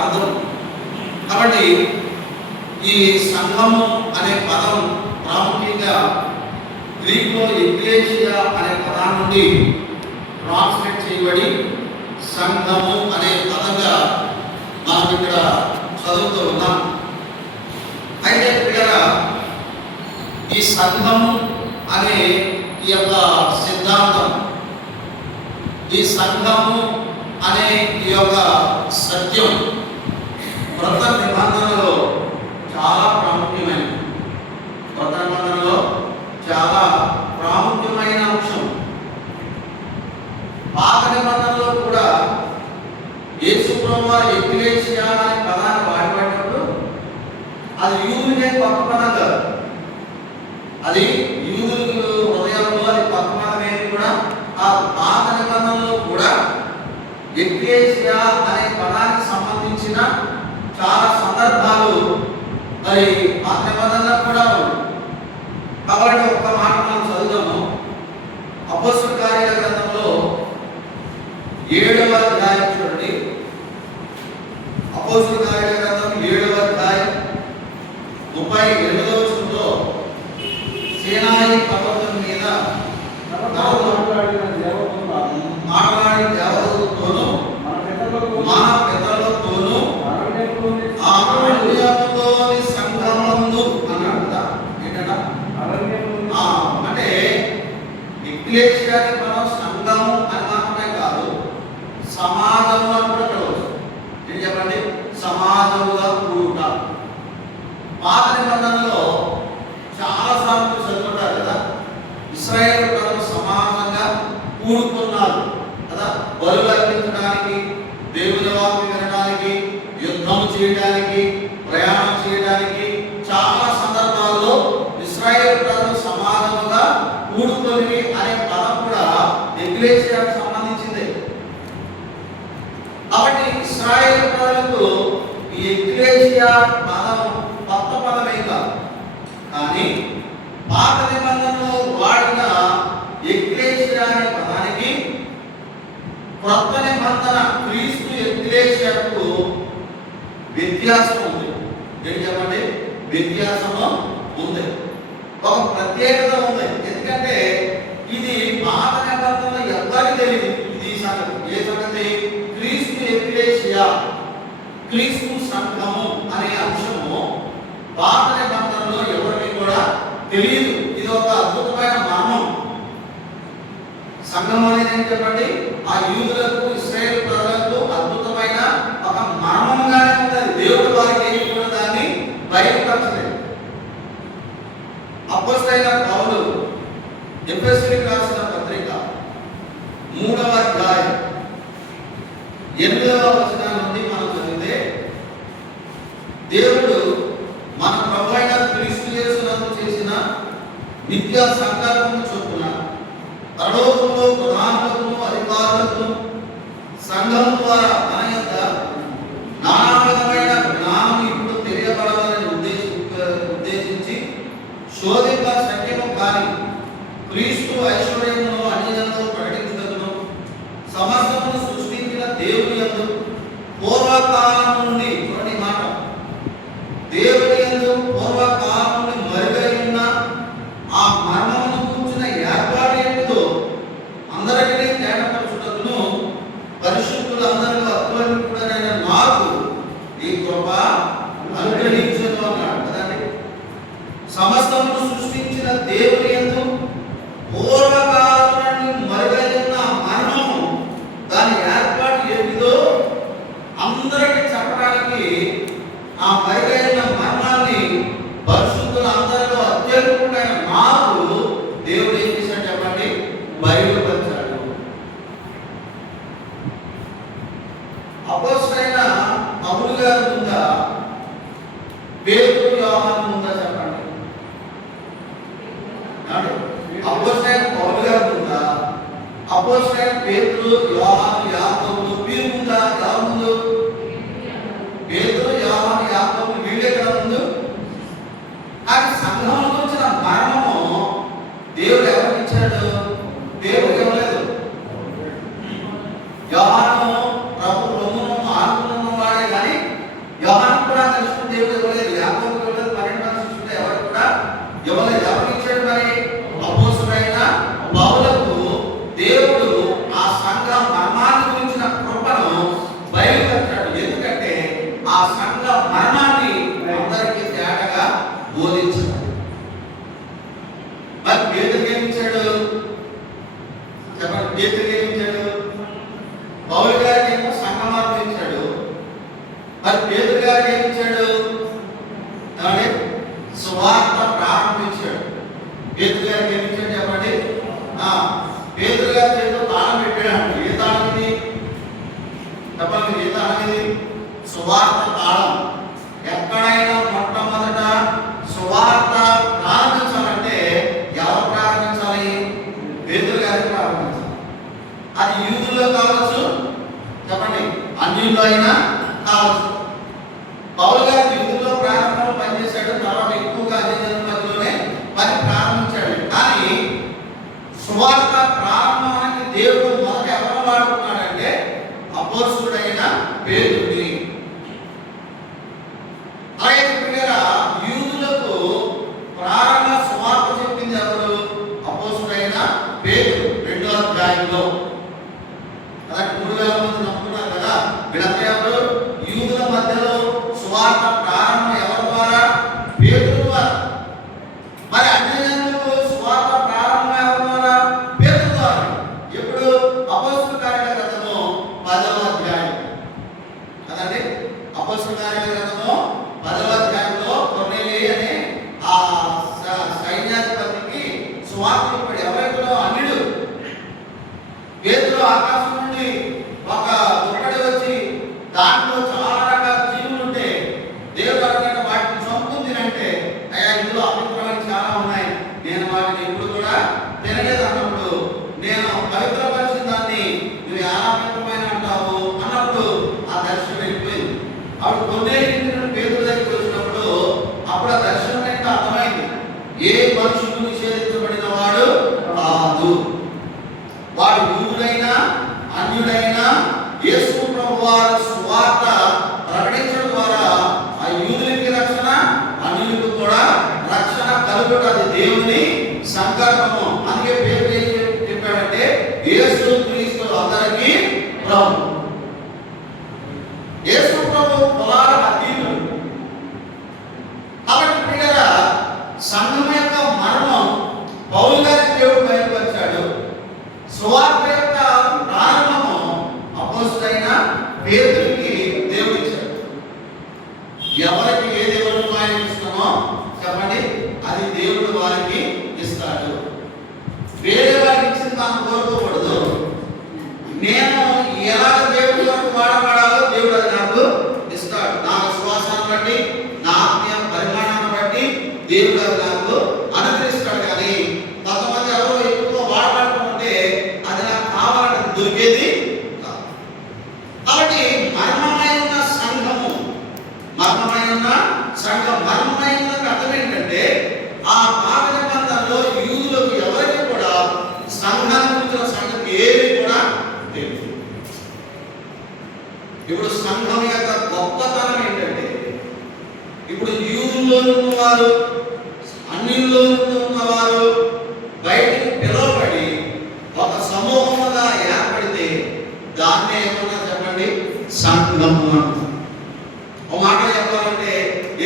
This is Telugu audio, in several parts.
అర్థం. కాబట్టి ఈ సంఘము అనే పదం ప్రాముఖ్యంగా గ్రీకులో ఎక్లేసియా అనే పదాన్ని నుండి ట్రాన్స్లేట్ చేయబడి సంఘము అనే పదంగా మనం ఇక్కడ చదువుతూ ఉన్నాం. అయితే ప్రియరా, ఈ సంఘము అనే ఈ యొక్క సిద్ధాంతం, ఈ సంఘము అనే ఈ యొక్క సత్యం క్రొత్త నిబంధనలో చాలా ప్రాముఖ్యమైనది. క్రొత్త నిబంధనలో చాలా ప్రాముఖ్యమైన అంశం. పాత నిబంధనలో కూడా యేసు ప్రభువు ఎక్లేసియా అనే పదాన్ని వాడినప్పుడు అది యూదులకే కొత్త పదం కాదు. అది యూదుల హృదయంలో అది కొత్త పదమేది కూడా ఆ పాత నిబంధనలో కూడా ఎక్లేసియా అనే పదానికి సంబంధించిన చాలా సందర్భాలు మరి పాత నిబంధనలో కూడా ఉన్నాయి. కాబట్టి ఒక్క మాట మనం చదువుదాము. అపోస్తలుల కార్యాల గ్రంథంలో 7వ అధ్యాయం చూడండి. అపోస్తలుల కార్యాల గ్రంథం 7వ అధ్యాయం 38వ వచనంలో సీనాయి పర్వతం మీద మాట్లాడిన దేవతలతోనూ మన పితరులతోనూ అరణ్యములోని సంఘమందు అన్నాడు. ఏంటంట? అంటే ఎక్లేసియాని మనం సంఘము అని మాత్రమే కాదు, సమాజము అని కూడా పిలవచ్చు. ఏం చెప్పండి? సమాజముగా కూడుట. పాత నిబంధనలో చాలా సార్లు చదువుకుంటారు కదా, ఇశ్రాయేలు ప్రజలు సమాజంగా కూడుకున్నారు కదా, బలులు అర్పించడానికి, దేవుని వాక్యం వినడానికి, యుద్ధం చేయడానికి, ప్రయాణం చేయడానికి చాలా సందర్భాల్లో ఇశ్రాయేలు ప్రజలు సమాజముగా కూడుకొని అనే పదం కూడా ఎక్లేసియాకు సంబంధించింది. కాబట్టి ఇశ్రాయేలు ప్రజలకు ఈ ఎక్లేసియా పదం కొత్త పదమే కాదు. కానీ పాత నిబంధనలో వాడిన ఎక్లేసియా అనే పదానికి కొత్త నిబంధన క్రీస్తు ఎక్లేసియాకు వ్యత్యాసం ఉంది. ఏంటి చెప్పండి? వ్యత్యాసము ఉంది, ఒక ప్రత్యేకత ఉంది. ఎందుకంటే ఇది పాత నిబంధనలో ఎవరికి తెలియదు. ఇది సంగతి. ఏ సంగతి? క్రీస్తు ఎక్లేసియా, క్రీస్తు సంఘము అనే అంశము పాత నిబంధనలో ఎవరికి కూడా తెలియదు. ఇది ఒక అద్భుతమైన మర్మం. సంఘం అనేది ఏం చెప్పండి? ఆ యూదులకు, ఇశ్రాయేలు ప్రజలకు అద్భుతమైన ఒక మర్మంగానే ఉంటుంది. దేవుడు వారికి ఏమి కూడా దాన్ని బయటపరచలేదు. అపోస్తలుడైన పౌలు ఎఫెసీయులకు రాసిన పత్రిక 3వ అధ్యాయం 8వ వచనం నుండి మనం చదివితే, దేవుడు మన ప్రభువైన క్రీస్తు యేసునందు చేసిన నిత్య సంకల్పము చొప్పున పరలోకములో ప్రధానులకు, అధికారులకు, సంఘం ద్వారా మన యొక్క నానా విధమైన జ్ఞానం ఇప్పుడు తెలియబడాలని ఉద్దేశించి శోధింప శక్యము కాని క్రీస్తు ఐశ్వర్యమును అన్యజనులకు ప్రకటించుటకును సమస్తమును సృష్టించిన దేవుని యందు పూర్వకాలం నుండి, చూడండి మాట, దేవుని యందు పూర్వకాలం నుండి మరుగై ఉన్న ఆ మర్మమును కూర్చున్న ఏర్పాటు ఏంటిదో అందరికీ తేటపరచుటకును పరిశుద్ధులందరూ అత్వైన నాకు ఈ కృప అనుగ్రహించను అన్నాడు కదండి. సమస్తమును సృష్టించిన దేవుని యందు పూర్వకాలం నుండి మరుగై ఉన్న మర్మము, దాని ఏర్పాటు ఏంటిదో అందరికీ చెప్పడానికి ఆ మరుగైన మర్మాన్ని పరిశుద్ధులందరిలో అత్యల్పుడైన నాకు దేవుడు ఏం చేశాడు చెప్పండి? బయలుపరిచాడు. అపోస్తలుడైన పౌలు గారి ముందా, పేతురు యోహాను ముందా చెప్పండి? అపోస్తలుడైన పౌలు గారి ముందా, అపోస్తలుడైన పేతురు, యోహాను, యాకోబు వీరి ముందా? ఎవరి ముందు? పేతురు, యోహాను, యాకోబు వీళ్ళే కదా ముందు. కానీ సంఘంలో వచ్చిన మర్మము దేవుడు ఎవరికి ఇచ్చాడు? దేవుడికి ఇవ్వలేదు. యోహాను ప్రభు రొమ్మును ఆనుకున్న వాడే కానీ ఆ సంఘ మరణాన్ని అందరికీ తేటగా బోధించాడు. మరి పేతురు ఏమిచ్చాడు చెప్పండి? పేతురు ఏమిచ్చాడు? పౌలు గారికి ఏమో సంఘ మరణం ఇచ్చాడు. మరి పేతురు గారికి ఏమిచ్చాడు? సువార్త ప్రారంభించాడు. పేతురు గారికి ఏమిచ్చాడు చెప్పండి? పేతురు గారి చేతిలో తాళం పెట్టాడు. ఏ తాళం ఇది చెప్పండి? ఏ తాళం ఇది? సువార్త తాళం. ఎక్కడైనా మొట్టమొదట సువార్త ప్రారంభించాలంటే ఎవరు ప్రారంభించాలి? పేతురు గారికి ప్రారంభించాలి. అది యూదుల్లో కావచ్చు చెప్పండి, అన్యుల్లో అయినా కావచ్చు. పౌలు గారు యూదుల్లో ప్రారంభంలో పనిచేశాడు. తర్వాత ఎక్కువగా అన్యజనుల మధ్యలోనే పని ప్రారంభించాడు. కానీ సువార్త ప్రారంభానికి దేవుడు మొదట ఎవరు వాడుకున్నాడంటే అపోస్తలుడైన పేతురుని. అలాగే ప్రియరా, యూదులకు ప్రారంభ సువార్త చెప్పింది ఎవరు? అపోస్తలుడైన పేతురు. 2వ అధ్యాయంలో అలాంటి 3000 మంది నమ్ముకున్నారు కదా. వీళ్ళంతా ఎవరు? యూదుల మధ్యలో సువార్త ప్రారంభం ఎవరి ద్వారా? పేతురు ద్వారా. మరి అన్యజనులకు సువార్త ప్రారంభం ఎవరి ద్వారా? పేతురు ద్వారా. ఎప్పుడు? అపోస్తలుల కార్యాల గ్రంథము 10వ అధ్యాయం కదండి. అపోస్తలుల కార్యాల గ్రంథము 10వ అధ్యాయంలో కొర్నేలి అనే ఆ సైన్యాధిపతికి సువార్త చెప్పాడు. ఎవరైతే అన్యుడు. పేతురు ఆకాశం నుండి ఒక దుప్పటి వచ్చి దాంట్లో చాలా రకాల జీవులు ఉంటే దేవుడు అడిగిన వాటిని చంపుతుంది అంటే, అయ్యా ఇందులో అపవిత్రమైన చాలా ఉన్నాయి, నేను వాటిని ఎప్పుడు కూడా తినలేదు అన్నప్పుడు, నేను పవిత్రపరిచిన దాన్ని నువ్వు ఎలా అపవిత్రమైన అంటావు అన్నప్పుడు ఆ దర్శనం వెళ్ళిపోయింది. అప్పుడు కొన్నేళ్ళు పేతురు దగ్గరికి వచ్చినప్పుడు అప్పుడు ఆ దర్శనం ఏంటో అర్థమైంది. ఏ మనుషులు నిషేధించబడిన వాడు కాదు, వాడు యూదుడైనా అన్యుడైనా యేసు ప్రభువారి సువార్త ప్రకటించడం ద్వారా ఆ యూదులకి రక్షణ, అన్యులకు కూడా రక్షణ కలుగుట. అది దేవుని సంకల్పము. అందుకే పేతురు ఏం చెప్పాడంటే యేసు క్రీస్తు అందరికీ ప్రభు. యేసు ప్రభు కుమార అతీతుడు. కాబట్టి ప్రియరా, సంఘం యొక్క మర్మం పౌలు గారికి దేవుడు బయలుపరిచాడు. సువార్త యొక్క ప్రారంభము అపోస్తలుడైన పేతురుకి దేవుడు ఇచ్చాడు. ఎవరికి ఏ దేవుడు ఆయన ఇస్తామో చెప్పండి, అది దేవుడు వారికి ఇస్తాడు. వేరే వారికి ఇచ్చింది మనం కోరుకోకూడదు. నేను ఎలాగ దేవుడి వరకు వాడబడాలో దేవుడు అది నాకు ఇస్తాడు. నా విశ్వాసాన్ని బట్టి, నా ఆత్మీయ పరిమాణాన్ని బట్టి దేవుడు అది నాకు అనుగ్రహిస్తాడు. కానీ కొంతమంది ఎవరో ఎక్కువ వాడబడుతుంటే అది నాకు కావాలంటే దొరికేది కాదు. కాబట్టి మర్మమైన సంఘము, మర్మమైన సంఘం, మర్మమైన అర్థం ఏంటంటే ఆ పాత నిబంధనలో యూదులకు ఎవరికి కూడా సంఘాన్ని గురించిన సంగతి ఏది కూడా తెలియదు. ఇప్పుడు సంఘం యొక్క గొప్పతనం ఏంటంటే, ఇప్పుడు యూదుల్లో ఉన్నవారు అన్నిల్లో ఉన్నవారు బయటికి పిలువబడి ఒక సమూహముగా ఏర్పడితే దాన్నే ఏమన్నా చెప్పండి? సంఘము. ఒక మాట చెప్పాలంటే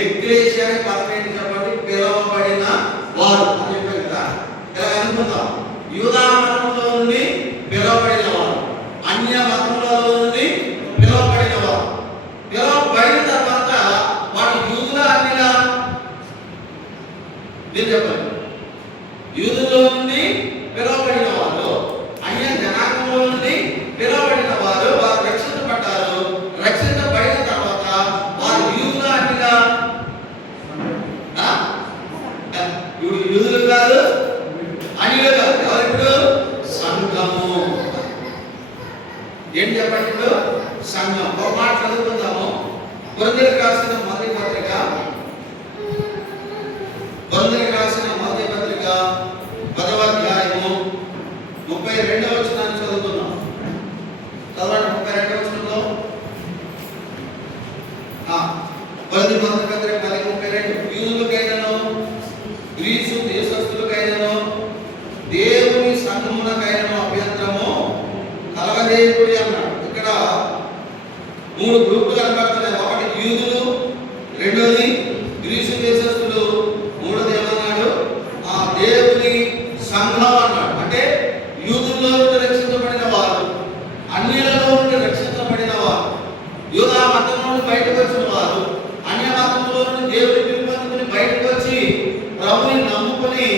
ఎక్లేసియా పదం ఏంటి చెప్పండి? పిలువబడిన వారు అని చెప్పారు కదా. ఇలా అనుకుందాం, యూదా మతంలో నుండి పిలువబడిన వారు, అన్య మతంలో నుండి పిలువబడిన వారు. పిలువబడిన తర్వాత వాడు యూదుల అన్యులా? మీరు చెప్పండి. యూదులో నుండి పిలువబడిన వారు, అన్య జనాంగంలో నుండి పిలువబడిన వారు, వారు రక్షించబడ్డారు. రక్షించబడిన తర్వాత వారు యూదుల అన్యులా? ఇప్పుడు యూదులు కాదు, అన్యులు కాదు. ఎవరిప్పుడు? సంఘము. ఏంటి చెప్పండి? ఇప్పుడు సంఘం. ఒక మాట చదువుకుందాము. కొరింథీయులకు రాసిన మొదటి పత్రిక, కొరింథీయులకు రాసిన మొదటి పత్రిక 10వ అధ్యాయము 32వ వచనాన్ని చదువుతున్నాం. చదవండి. 32వ వచనంలో కొరింథీ పత్రిక 10:32 యూదులకైనను గ్రీసు దేశస్థులకైనను దేవుని సంఘమునకైనను అభ్యంతరము కలగజేయుడి అన్నాడు. ఇక్కడ 3 గ్రూపులు కనబడుతున్నాయి. ఒకటి యూదులు, రెండోది గ్రీసు దేశస్తులు, మూడోది ఏమన్నాడు? ఆ దేవుని సంఘం అన్నాడు. అంటే యూదుల్లో నుండి రక్షించబడిన వారు, అన్యులలో నుండి రక్షించబడిన వారు, యూదా మతం నుండి బయటకు వచ్చిన వారు, అన్య మతంలో నుండి దేవుని పిలుపుని బయటకు వచ్చి ప్రభుని నమ్ముకుని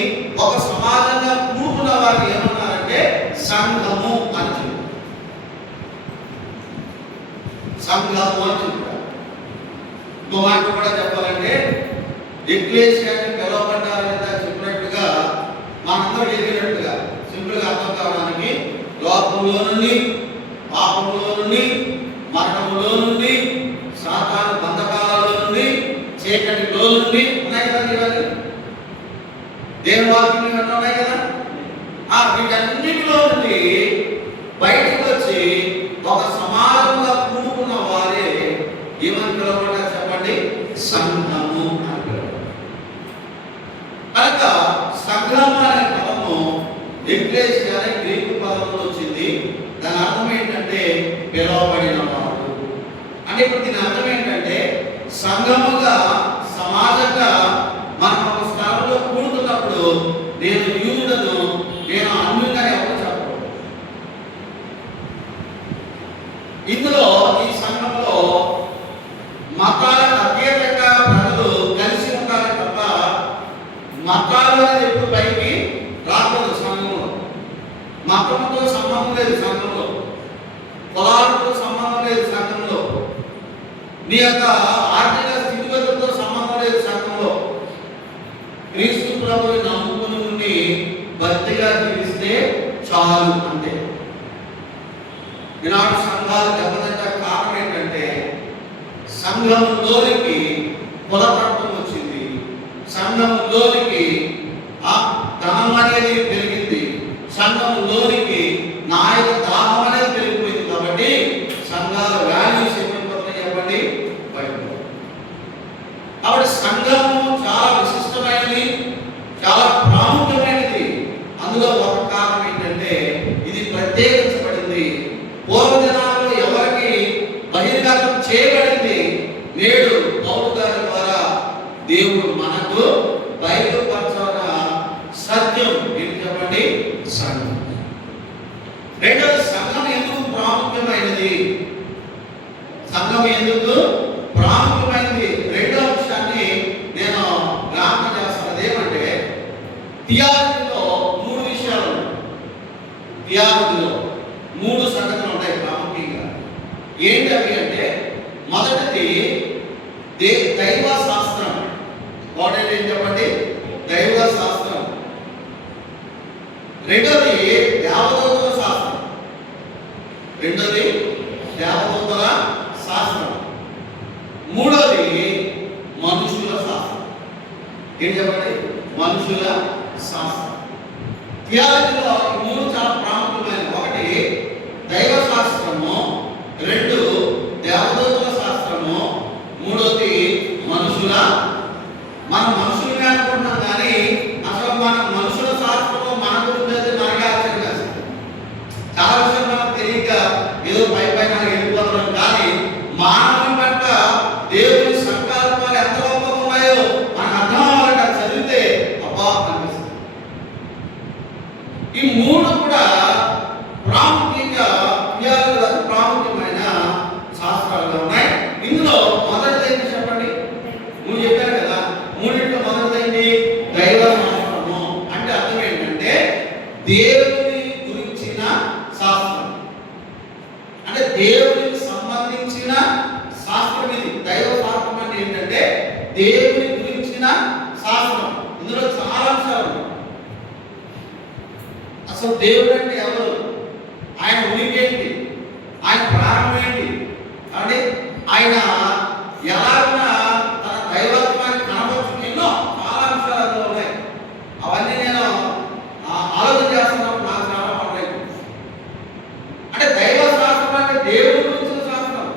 ఒక సమాజంగా కూడుకున్న వారు ఏమన్నారంటే సంఘము అని చెప్పారు. సంఘము అని చెప్పారు. ఇంకో మాట కూడా చెప్పాలంటే ఎక్లేసియాని పిలవబడ్డారని చెప్పినట్టుగా మనందరూ ఎదిగినట్టుగా సింపుల్గా అర్థం కావడానికి లోకంలో నుండి, పాపంలో నుండి, మరణంలో నుండి, సాతాను బంధకాలలో నుండి, చీకటిలో నుండి ఉన్నాయి కదా ఇవన్నీ దేవుని వాక్యం ఇవన్నీ ఉన్నాయి కదా. వీటన్నిటిలో నుండి బయటకు వచ్చి ఒక సమాజంగా కూడుకున్న వారే ఏమని పిలవబడ్డారు చెప్పండి? సంఘము అని పిలవబడ్డారు. కనుక సంఘము అనే పదము ఎక్లేసియా అనే గ్రీకు పదంలో వచ్చింది. దాని అర్థం ఏంటంటే పిలవబడిన వారు. అంటే ఇప్పుడు దీని అర్థం ఏంటంటే సంఘముగా, సమాజంగా మనం ఒక స్థలంలో కూడుతున్నప్పుడు నేను యూదుడను, నేను అన్యుడిగా ఎవరు చెప్పరు. ఇందులో ఈ సంఘంలో మతాలకు అత్యధికంగా ప్రజలు కలిసి ఉండాలి తప్ప మతాలు అనేది ఎప్పుడు పైకి రాకూడదు. సంఘంలో మతంతో సంబంధం లేదు, సంఘంలో కులాలతో సంబంధం లేదు, సంఘంలో నీ యొక్క ఆర్థిక స్థితిగతులతో సంబంధం లేదు, సంఘంలో క్రీస్తు ప్రభువుని నమ్ముకుని ఉండి భక్తిగా జీవిస్తే చాలు అంతే. ఈనాడు సంఘాలు దెబ్బతింట కారణం ఏంటంటే సంఘంలోనికి కులతత్వం వచ్చింది, సంఘంలోనికి ధనం అనేది పెరిగింది, సంఘంలోనికి నాయక దాహం అనేది పెరిగిపోయింది. కాబట్టి సంఘాల వాల్యూస్ ఏమైపోతున్నాయి చెప్పండి? బయటపడుతుంది. కాబట్టి సంఘము చాలా విశిష్టమైనది, చాలా ప్రాముఖ్యమైనది. అందులో ఒక కారణం ఏంటంటే ఇది ప్రత్యేకించబడింది. పూర్వదినాల్లో ఎవరికి బహిర్గతం చేయబడింది, నేడు పౌలు గారి ద్వారా దేవుడు మనకు బయలుపరచాల సత్యం ఏంటి చెప్పండి? సంఘం. రెండోది, సంఘం ఎందుకు ప్రాముఖ్యమైనది? సంఘం ఎందుకు ప్రాముఖ్యమైనది? రెండో అంశాన్ని నేను జ్ఞాపకం చేస్తాను. అదేమంటే థియాలజీలో 3 విషయాలు ఉన్నాయి. థియాలజీలో 3 సంగతులు ఉంటాయి ప్రాముఖ్యంగా. ఏంటి అవి అంటే మొదటిది దైవ శాస్త్రం. వాడేది ఏం చెప్పండి? దైవ శాస్త్రం. రెండోది దేవదూతల శాస్త్రం. రెండోది దేవదూతల శాస్త్రం. మూడోది మనుషుల శాస్త్రం. ఏం చెప్పండి? మనుషుల శాస్త్రం. థియాలజీలో 3 చాలా ప్రాముఖ్యమైనవి. ఒకటి దైవ శాస్త్రము, 2 దేవదూతల శాస్త్రము, 3వది మనుషుల. మనం మనుషులుగా అనుకుంటున్నాం కానీ అసలు మన మనుషుల శాస్త్రము మన గురించి అయితే మనకే ఆశ్చర్యం వేస్తుంది. చాలా విషయాలు మనకు తెలియక ఏదో పై వెళ్ళిపోతున్నాం. కానీ మానవుని పట్ల దేవుని సంకల్పాలు ఎంత గొప్పగా ఉన్నాయో మనకు అర్థం అవ్వాలంటే అది చదివితే అబ్బా అనిపిస్తుంది. ఈ 3 కూడా ప్రాముఖ్యంగా ప్రాముఖ్యమైన శాస్త్రాలుగా ఉన్నాయి. ఇందులో మొదటిది ఏంటి చెప్పండి? 3 చెప్పారు కదా. 3 మొదటిది దైవ శాస్త్రము. అంటే అర్థం ఏంటంటే దేవుని గురించిన శాస్త్రం. అంటే దేవునికి సంబంధించిన శాస్త్రం ఇది. దైవ శాస్త్రం అంటే ఏంటంటే దేవుని గురించిన శాస్త్రం. ఇందులో చాలా అంశాలు ఉన్నాయి. అసలు దేవుడు అంటే ఎవరు, ఆయన ఉనికి ఏంటి, ఆయన ప్రారంభం ఏంటి, అంటే ఆయన ఎలాగున్నా తన దైవత్వాన్ని కనబరుచుకుని ఎన్నో చాలా అంశాలు అందులో ఉన్నాయి. అవన్నీ నేను ఆలోచన చేస్తున్నప్పుడు నాకు చాలా పడలేదు. అంటే దైవ శాస్త్రం అంటే దేవుడి గురించిన శాస్త్రం.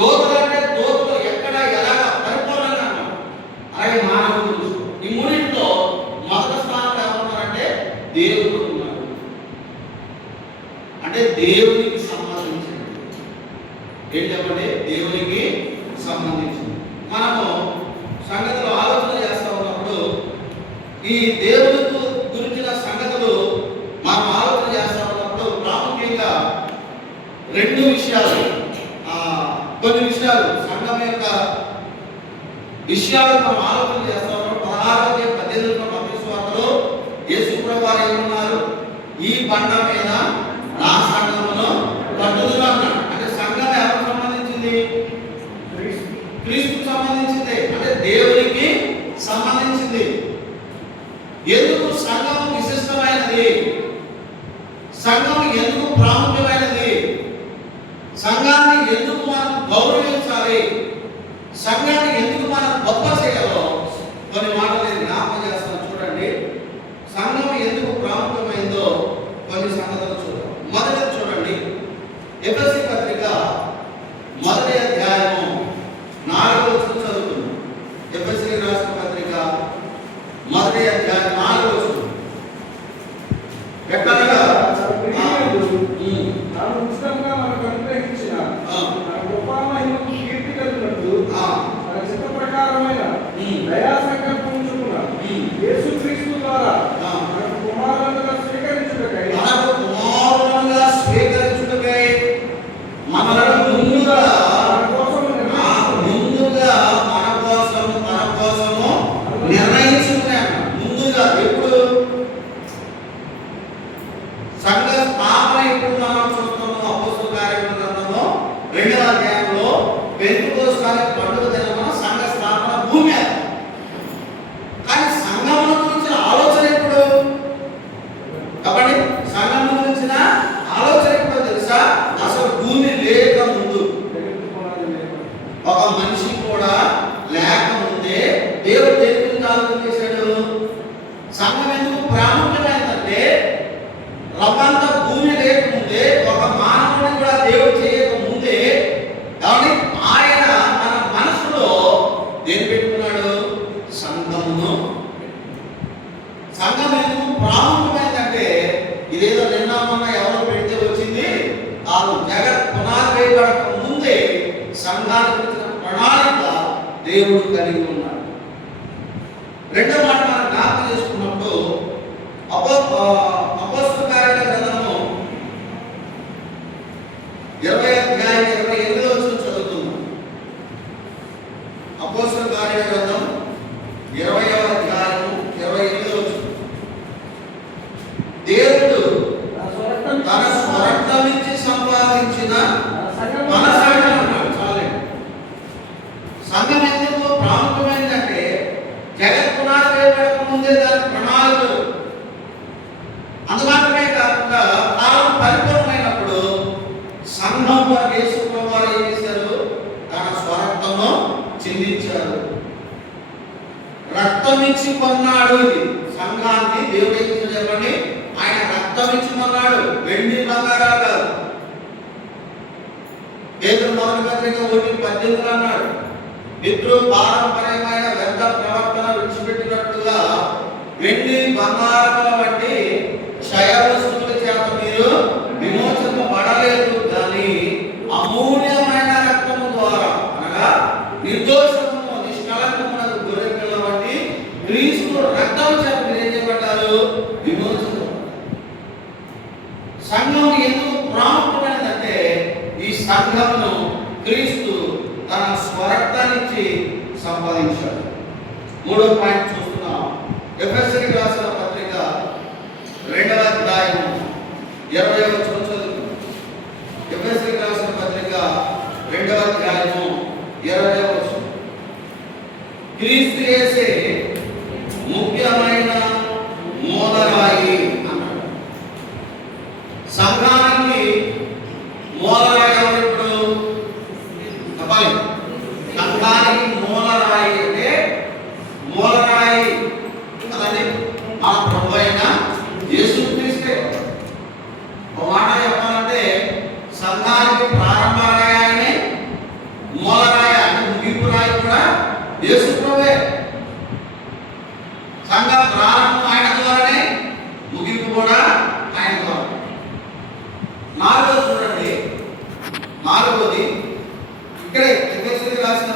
దోతులు అంటే దోతులు ఎక్కడ ఎలాగ పరిపూర్ణంగా అన్నాం. అలాగే మానవుడు గురించి ఈ 3లో మొదటి స్థానంలో ఏమన్నారంటే దేవుడు ఉన్నాడు. అంటే దేవునికి సంబంధించినది. ఏం చెప్పండి? దేవునికి సంబంధించింది. మనము సంగతులు ఆలోచన చేస్తూ ఉన్నప్పుడు ఈ దేవుని గురించిన సంగతులు మనం ఆలోచన చేస్తూ ఉన్నప్పుడు ప్రాముఖ్యంగా రెండు విషయాలు, కొన్ని విషయాలు సంఘం యొక్క విషయాలు మనం ఆలోచన చేస్తూ ఉన్నాం. 16-18 మత్తయి సువార్తలో యేసు ప్రభువు వారు ఏమన్నారు? ఈ బండ మీద నా సంఘమును కట్టుదును అన్నాడు. అంటే సంఘం ఎవరికి సంబంధించింది? క్రీస్తుకు సంబంధించింది, అంటే దేవునికి సంబంధించింది. ఎందుకు సంఘం విశిష్టమైనది? సంఘం ఎందుకు ప్రాముఖ్యమైనది? సంఘాన్ని ఎందుకు మనం గౌరవించాలి? సంఘాన్ని ఎందుకు మనం గొప్ప చేయాలో కొన్ని మాటలు నేను జ్ఞాపకం చేస్తాను. చూడండి, సంఘం ఎందుకు ప్రాముఖ్యమైందో కొన్ని సంగతులు చూద్దాం. మొదటి చూడండి, ఎఫెసీ పత్రిక 1వ అధ్యాయము 4వ వచనం చదువుతున్నాం. ఎఫెసీ రాసిన పత్రిక 1వ అధ్యాయం 4వ వచనం. ఎక్కడగా ఉచితంగా మనకు అనుగ్రహించిన మన గొప్ప మహిమకు కీర్తి కలిగినట్టు మన చిత్త ప్రకారమైన దయా సంకల్పం చొప్పున యేసుక్రీస్తు ద్వారా మనకు కుమారులుగా స్వీకరించుటకై మనలను ముందుగా మన కోసము నిర్ణయించుకున్నాడు. ముందుగా ఎప్పుడు? సంఘ స్థాపన ఎప్పుడు మనం చూస్తున్నాము? అపోస్తలుల కార్యముల గ్రంథము 2వ అధ్యాయంలో పెంతెకోస్తు పండుగ దినమున సంఘ స్థాపన భూమి అది. కానీ సంఘముల గురించిన ఆలోచన ఎప్పుడు? కాబట్టి సంఘం గురించిన ఆలోచన ఎప్పుడో తెలుసా? అసలు భూమి లేక ముందు, ఒక మనిషి కూడా లేక ముందే దేవుడు దేని గురించి ఆలోచన చేశాడు? సంఘం ఎందుకు ప్రాముఖ్యమైందంటే రవ్వంత భూమి లేకముందే, ఒక మానవుని కూడా దేవుడు చేయక ముందే ఆయన మన మనసులో దేని పెట్టుకున్నాడు? సంఘమును. సంఘం ఎందుకు ప్రాముఖ్యమైందంటే ఇదేదో నిన్న మొన్న ఎవరో పెడితే వచ్చింది కాదు. జగత్ పునాది వేయబడక ముందే సంఘానికి వచ్చిన ప్రణాళిక దేవుడు కలిగి ఉన్నాడు. రెండో మాట మనం జ్ఞాపకం చేసుకున్నప్పుడు అపోస్తలుల కార్యాల గ్రంథము 20వ అధ్యాయం 28వ వచనం చదువుతున్నాం. అపోస్తలుల కార్యాల గ్రంథం 20వ అధ్యాయం 28వ వచనం. దేవుడు తన స్వరక్తమిచ్చి సంపాదించిన మన సంఘం అన్నాడు. చాలే. సంఘం ఎందుకు ప్రాముఖ్యమైందంటే జగత్ పునాది వేయబడక ముందే దాని ప్రణాళికలు. అందుమాత్రమే కాకుండా తాను పరిపూర్ణమైనప్పుడు సంఘం వారు యేసు ప్రభువు వారు ఏం చేశారు? తన స్వరక్తము చిందించారు. రక్తం ఇచ్చి కొన్నాడు. ఇది సంఘాన్ని దేవుడు ఏం చేశాడు చెప్పండి? ఆయన రక్తం ఇచ్చి కొన్నాడు, వెండి బంగారాలు కాదు. పేతురు 1:18 అన్నాడు, పితృ పారంపర్యమైన వ్యర్థ ప్రవర్తన విడిచిపెట్టినట్లుగా వెండి బంగారముల వంటి క్షయ వస్తువుల చేత మీరు విమోచింపబడలేదు, కానీ అమూల్యమైన రక్తము ద్వారా, అనగా నిర్దోషము నిష్కలంకమునకు గొర్రెపిల్ల వంటి క్రీస్తు రక్తం చేత మీరు ఏం చేయబడ్డారు? విమోచింపబడ్డారు. సంఘం ఎందుకు ప్రాముఖ్యమైనదంటే ఈ సంఘమును క్రీస్తు తన స్వరక్తాన్నిచ్చి సంపాదించాడు. మూడో పాయింట్ చూస్తున్నాం. ఎఫెసీయులకు రాసిన పత్రిక 2వ అధ్యాయం 20వ వచనం చదువుతున్నాం. ఎఫెసీయులకు రాసిన పత్రిక 2వ అధ్యాయం 20వ వచనం. క్రీస్తు యేసే ముఖ్యమైన మూలరాయి అన్నాడు. సంఘానికి మూలరాయి ఎవరు? చెప్పాలి. సంఘానికి మూలరాయి అంటే మూలరాయి అదే మన ప్రభు అయిన యేసుక్రీస్తే. ఒక మాట చెప్పాలంటే సంఘానికి ప్రారంభ రాయి, మూలరాయి అంటే ముగింపు రాయి కూడా యేసు ప్రభువే. సంఘ ప్రారంభం ఆయన ద్వారానే, ముగింపు కూడా ఆయన ద్వారా. నాలుగోది చూడండి, నాలుగోది ఇక్కడే ఎఫెసీయులకు రాసిన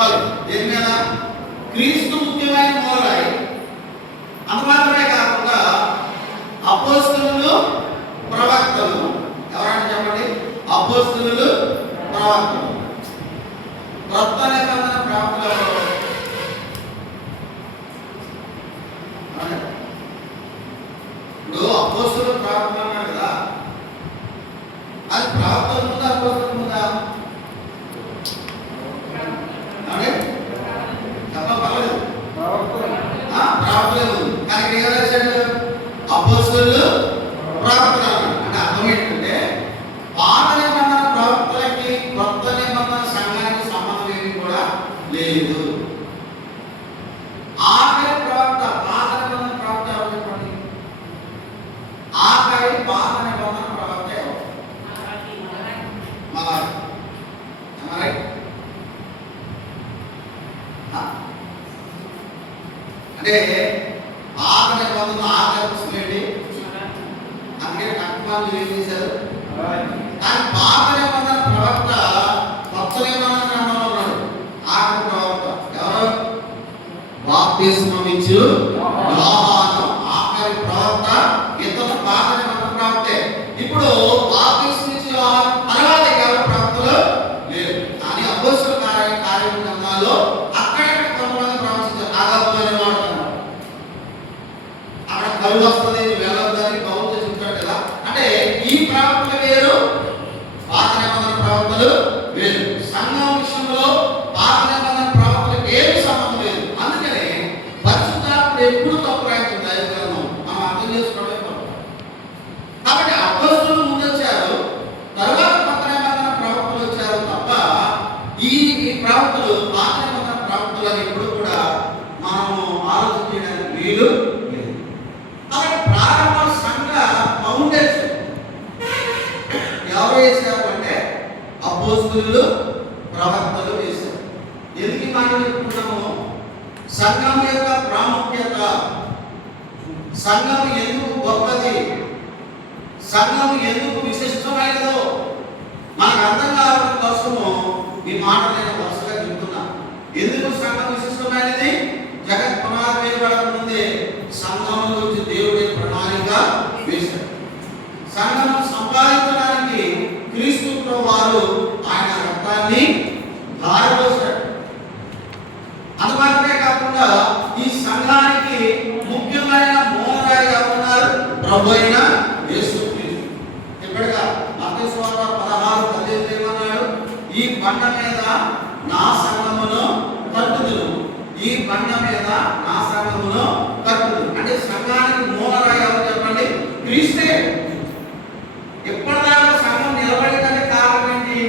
చెప్పాలి. దేని మీద? క్రీస్తు ముఖ్యమైన మూలరాయి. అంత మాత్రమే కాకుండా అపోస్తలులు, ప్రవక్తలు. ఎవరంటే చెప్పండి? అపోస్తలులు, ప్రవక్తలు. క్రొత్త నిబంధన ప్రవక్తలు ఎవరు? ఇప్పుడు అపోస్తలులు, ప్రవక్తలు అన్నారు కదా, అది ప్రవక్తల ముందా అపోస్తలుల ముందా? చెప్పలేదు. ప్రవక్తలే ముందు. కానీ ఏం రాశాడు? అపోస్తలులు, ప్రవక్తలు అన్నాడు. అంటే అర్థం ఏంటంటే పాత నిబంధన ప్రవక్తలకి కొత్త నిబంధన సంఘానికి సంబంధం ఏమి కూడా లేదు. ఆఖరి ప్రవక్త పాత నిబంధన ప్రవక్త ఎవరు చెప్పండి? ఆఖరి పాత నిబంధన ప్రవక్త ఎవరు? మలాకి. అంటే పాత నిబంధన ఆఖరి పుస్తకం ఏంటి? అందుకే కట్టుబాట్లు ఏం చేశారు? కానీ పాత నిబంధన ప్రవక్త కొత్త నిబంధన క్రమంలో ఉన్నాడు. ఆఖరి ప్రవక్త ఎవరు? బాప్తిస్మం ఇచ్చు యోహాను ఆఖరి ప్రవక్త. ఇతను పాత నిబంధన ప్రవక్తే. ఇప్పుడు బాప్తిస్మం ఇచ్చు యోహాను తర్వాత ఎవరు ప్రవక్తలు లేరు. కానీ అపోస్తలుల కార్యక్రమాల్లో అక్కడక్కడ కొంతమంది ప్రవచించారు. ఆగాపుగానే వాడుతున్నారు. అక్కడ కళ్ళు వస్తుంది, వెళ్ళొద్దని బౌద్ధ చెప్తాడు కదా. అంటే ఈ ప్రవక్తలు వేరు, పాత నిబంధన ప్రవక్తలు వేరు. సంఘం విషయంలో పాత నిబంధన ప్రవక్తలకు ఏమి సంబంధం లేదు. అందుకనే పరిశుద్ధాత్ముడు ఎప్పుడు తప్పు రాయించింది దైవ గ్రంథం మనం అర్థం చేసుకోవడమే తప్పు. కాబట్టి అపోస్తలులు ముందు వచ్చారు, తర్వాత కొత్త నిబంధన ప్రవక్తలు వచ్చారు తప్ప ఈ ప్రవక్తలు పాత నిబంధన ప్రవక్తలు అని ఎప్పుడు కూడా మనము ఆలోచన చేయడానికి వీలు లేదు. కాబట్టి ప్రారంభ సంఘ ఫౌండేషన్ ఎవరు వేశారు అంటే అపోస్తలులు, ప్రవక్తలు వేశారు. ఎందుకు ఈ మాట చెప్పుకుంటాము? సంఘం యొక్క ప్రాముఖ్యత, సంఘం ఎందుకు గొప్పది, సంఘం ఎందుకు విశిష్టమైనదో మనకు అర్థం కావడం కోసము ఈ మాట నేను వరుసగా చెప్తున్నా. ఎందుకు సంఘం విశిష్టమైనది? జగత్ పునాది వేయబడక ముందే సంఘం గురించి దేవుడి ప్రణాళిక వేశాడు. సంఘం సంపాదించడానికి క్రీస్తు వారు ఆయన రక్తాన్ని ధారపోశాడు. అందుమాత్రమే కాకుండా ఈ సంఘానికి ముఖ్యమైన మూలరాయి ఎవరున్నారు? ప్రభు అయిన యేసుక్రీస్తు. ఇక్కడగా మత్తయి సువార్త 16:18 ఏమన్నాడు? ఈ బండ మీద నా సంఘమును కట్టుదును, ఈ బండ మీద నా సంఘమును కట్టుదును. అంటే సంఘానికి మూలరాయి ఎవరు చెప్పండి? క్రీస్తే. ఎప్పటిదాకా సంఘం నిలబడిందంటే కారణం ఏంటి?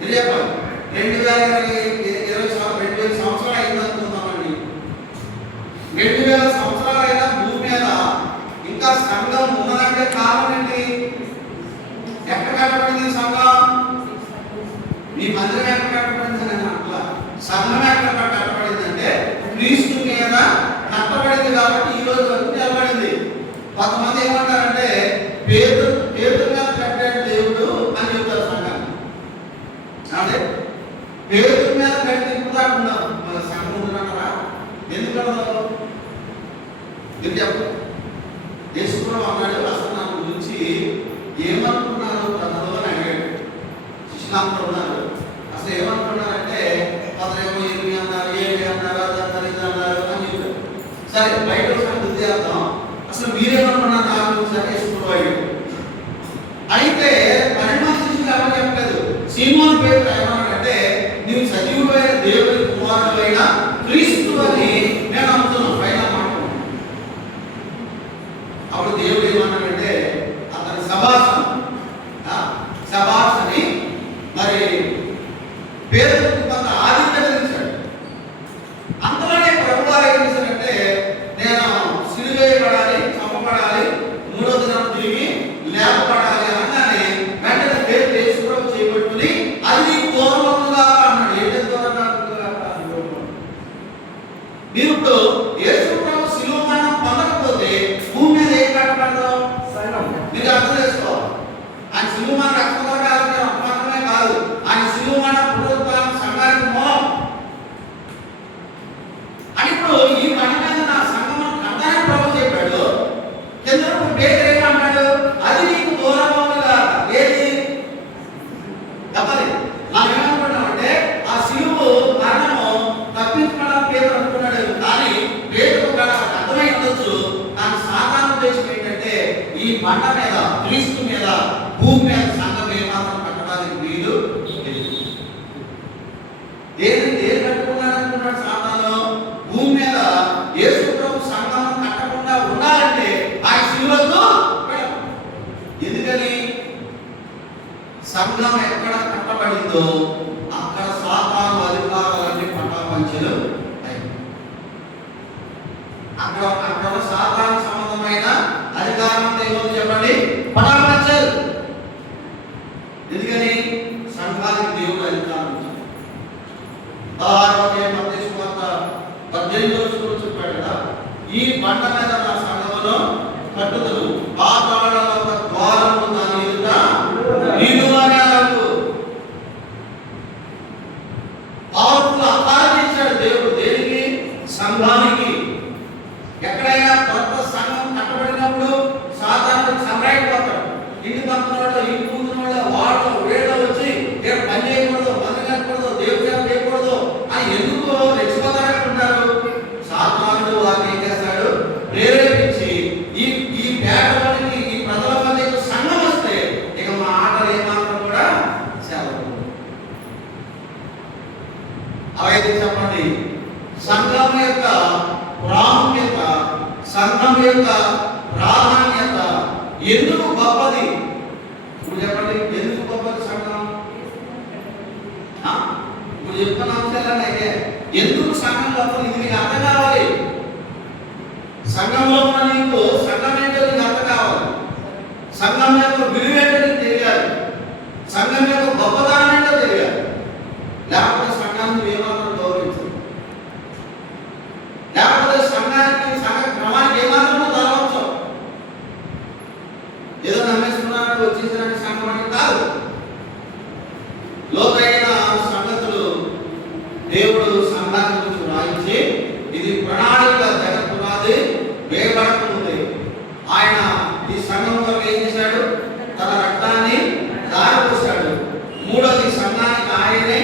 తెలియపండి. 2020 సంవత్సరాలు అయిందనుకుందామండి. 2000 సంవత్సరాలు అయినా భూమి మీద ఇంకా సంఘం ఉన్నదంటే కారణం ఏంటి? ఎక్కడ కట్టబడింది సంఘం? మీ మందిరం ఎక్కడ కట్టబడింది అని అట్లా సంఘం ఎక్కడ కట్టబడింది అంటే క్రీస్తు మీద కట్టబడింది. కాబట్టి ఈ రోజు వరకు నిలబడింది. కొంతమంది ఏమంటారంటే పేరు మీద కట్టాడు దేవుడు అని చెప్తారు సంఘాన్ని. అంటే పేరు మీద కట్టి ఇప్పుడు ఉన్నారు సంఘం ఉంటున్నారా? ఎందుకంటారు? మీరు చెప్పండి. యేసుప్రభు అన్నాడు, అసలు నా గురించి ఏమనుకున్నారు ప్రజలు అని అడిగాడు. శిష్యులందరూ ఉన్నారు. అసలు ఏమనుకున్నారంటే అతనేమో 8 అన్నారు, 7 అన్నారు, అది అన్నారు, ఇది అన్నారు అని చెప్పారు. సరే బయట బుద్ధి చేద్దాం. అసలు మీరేమనుకున్నారు నా గురించి అని యేసుప్రభు అడిగాడు. అయితే 12 మంది శిష్యులు ఎవరు చెప్పలేదు. సీమోను పేతురు ఏమన్నాడంటే నీవు సజీవుడైన దేవుని కుమారుడైన క్రీస్తు అని నేను నమ్ముతున్నాను. పైన మాట. అప్పుడు దేవుడు ఏమన్నాడంటే అతని సభాషని మరి పేరు కొంత ఆధిక్యత ఇచ్చాడు. అంతలోనే ప్రభువారు ఏం చేశాడంటే నేను సిలువేయబడాలి, చంపబడాలి, 3వ దినం తిరిగి లేపబడాలి అనగానే వెంటనే పేరు యేసుప్రభు చేయబట్టుకుని అది దూరంగా అన్నాడు. ఏంటి దూరంగా? మీరు ఇప్పుడు యేసుప్రభు శిలువ మరణం పొందకపోతే భూమి మీద ఏం కట్టబడదు? మీరు అర్థం చేసుకోవాలి. ఆయన శిలువ మరణ రక్తమే కాదు, ఆయన శిలువ మరణ పునరుత్థానం సంఘానికి బండ మీద, క్రీస్తు మీద, భూమి మీద సంఘం ఏమాత్రం కట్టడానికి వీలు లేదు. దేని కట్టుకున్నారనుకున్నాడు సాతాను? భూమి మీద యేసు ప్రభు సంఘం కట్టకుండా ఉండాలంటే ఆయన శిలువకు వెళ్ళాలి. ఎందుకని? సంఘం ఎక్కడ కట్టబడిందో అక్కడ సాతాను అధికారాలన్నీ పటాపంచలు అయ్యాయి. అక్కడ సాతాను సంబంధమైన అధికారం ఏమో చెప్పండి, పటాపంచలు. ఎందుకని? సంఘానికి దేవుడు అధికారం ఇచ్చాడు. 16 చెప్పాడు కదా, ఈ బండ మీద నా సంఘమును కట్టుదును, పాతాళలోక ద్వారము దాని ఎదుట నిలువగలవు. పవర్ఫుల్ అథారిటీ ఇచ్చాడు దేవుడు. దేనికి? సంఘానికి. ఎక్కడైనా కొత్త సంఘం కట్టబడినప్పుడు సాధారణ సమ్రాట్ పోతాడు. ఇంటి పక్కన వాళ్ళు, ఇంటి ముందు వాళ్ళు వేళ వచ్చి ఇక్కడ పని చేయకూడదు, పని కట్టకూడదు, దేవుడు చేయకూడదు అని ఎందుకు రెచ్చిపోతారంటున్నారు? సాధారణుడు వారిని ఏం చేస్తాడు? ప్రేరేపించి ఈ పేదవాడికి, ఈ ప్రజల మధ్య సంఘం వస్తే ఇక మా ఆటలు ఏమాత్రం కూడా సెలవు. అలాగే చెప్పండి, సంఘం యొక్క ప్రాముఖ్యత, సంఘం యొక్క ప్రాధాన్యత ఎందుకు గొప్పది? ఇప్పుడు చెప్పండి, ఎందుకు గొప్పది సంఘం? ఇప్పుడు చెప్తున్న అంశాలన్నీ అయితే ఎందుకు సంఘం గొప్పది? ఇది నీకు అర్థం కావాలి. సంఘంలో ఉన్న నీకు సంఘం ఏంటో నీకు అర్థం కావాలి. సంఘం యొక్క విలువ ఏంటో నీకు తెలియాలి. సంఘం యొక్క గొప్పతనం ఏంటో తెలియాలి. లేకపోతే సంఘాన్ని ఏమాత్రం గౌరవించదు. లేకపోతే సంఘానికి, సంఘ క్రమానికి ఏమాత్రమో తలవచ్చు. ఏదో నమ్మేసుకున్నాడు వచ్చేసినట్టు సంఘం అని కాదు. లోతైన సంగతులు దేవుడు సంఘాన్ని గురించి రాయించి ఇది ప్రణాళిక జగత్తున్నది వేయబడుతుంది. ఆయన ఈ సంఘం వరకు ఏం చేశాడు? తన రక్తాన్ని దారిపోశాడు. మూడోది, సంఘానికి ఆయనే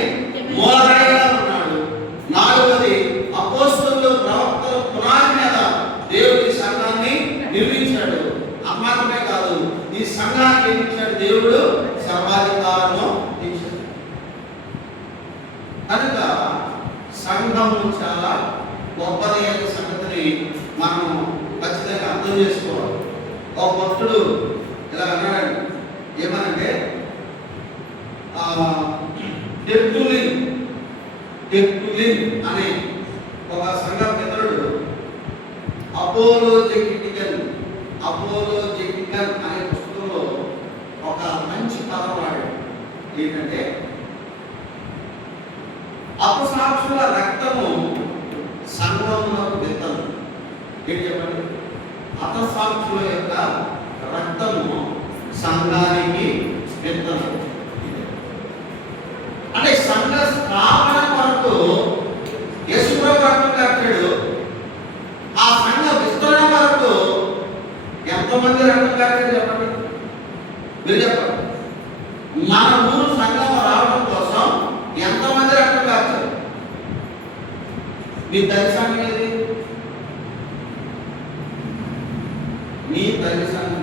మూలరాయిగా ఉన్నాడు. నాలుగోది, అపోస్తలులు, ప్రవక్తల పునాది మీద దేవుడి సంఘాన్ని నిర్మించాడు. అమాత్రమే కాదు, ఈ సంఘానికి ఏం ఇచ్చాడు? దేవుడు సర్వాధికారము ఇచ్చాడు. కనుక సంఘము చాలా గొప్పది అనే సంగతిని మనం ఖచ్చితంగా అర్థం చేసుకోవాలి. ఒక భక్తుడు ఇలా అన్నాడు, ఏమనంటే టెర్టులిన్ అనే ఒక సంఘ మిత్రుడు అపోలోజెటికల్ అనే పుస్తకంలో ఒక మంచి పదం వాడాడు. ఏంటంటే అపసాక్షుల రక్తము సంఘమునకు విత్తనం. ఏంటి చెప్పండి? అపసాక్షుల యొక్క రక్తము సంఘానికి విత్తనం. అంటే సంఘ స్థాపన కొరకు యేసు ప్రభు రక్తం కార్చాడు. ఆ సంఘ విస్తరణ కొరకు ఎంతమంది రక్తం కార్చారు చెప్పండి? మీరు చెప్పండి. మన ఊరు సంఘం రావడం కోసం ఎంతమంది రక్తం కార్చారు? మీ తల్లి సంఘం ఏది? మీ తల్లి సంఘం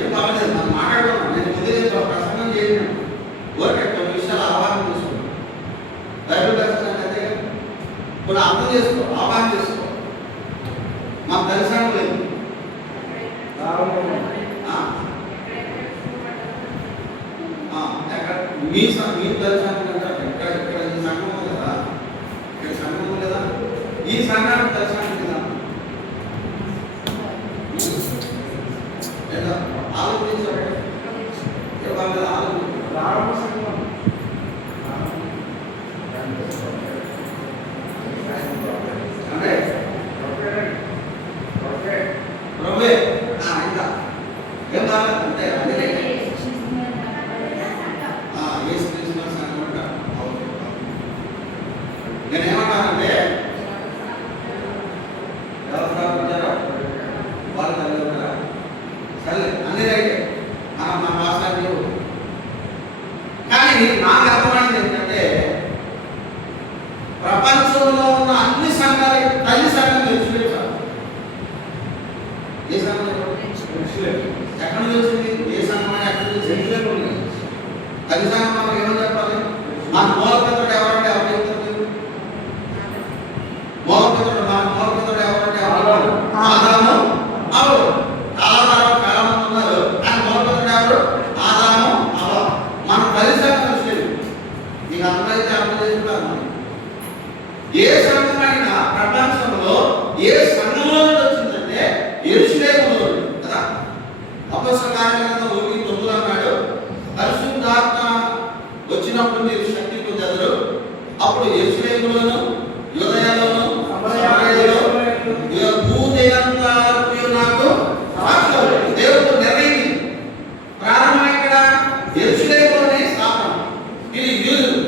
ఏం బాగలేదు. మనం మాట్లాడుకున్నాం. నేను ముందే ప్రసంగం చేయను. ఓకే, కొన్ని విషయాలు అవగాహన చేసుకోండి. బైబిల్ దర్శనం అయితే కొన్ని అర్థం చేసుకో, అవగాహన చేసుకో. మాకు దర్శనం లేదు. మీ దర్శనం ఇక్కడ ఈ సంఘం కదా, ఇక్కడ సంఘం లేదా, ఈ సంఘానికి దర్శనం కదా. ఆలోచించారు అంటే ప్రభే ఇంకా ఏం కావాలి అంతే. అదే నేనేమన్నానంటే వాళ్ళు తల్లి ఉంటారా? సరే, అన్ని రైతే మన భాషలు. కానీ నాకు అర్థమైంది ఏంటంటే ప్రపంచంలో ఉన్న అన్ని ఖచ్చితంగా మనం ఏమని చెప్పాలి? మన మూలపితరుడు ఎవరంటే ఎవరు చెప్తారు? మూలపితరుడు మన మూలపితరుడు ఎవరంటే ఎవరు? ఆదాము. అవును, చాలా మంది ఉన్నారు. కానీ మూలపితరుడు ఎవరు? ఆదాము, హవ్వ. మన పరిసరం మనుషులు మీకు అందరైతే అర్థం చేసుకుంటారు. ఏ సంఘమైనా ప్రపంచంలో ఏ సంఘంలో వచ్చిందంటే యెరూషలేములో కదా. అపొస్తలుల కార్యగ్రంథం 1:9 అన్నాడు, పరిశుద్ధాత్మ వచ్చినప్పుడు మీరు శక్తి పొందెదరు. అప్పుడు యెరూషలేములోను యూదయలోను సమరయలో భూదేశమంతయు నాకు సాక్షులు. దేవుడు నిర్ణయించి ప్రారంభం ఇక్కడ యెరూషలేములోనే స్థాపన. ఇది యూదులు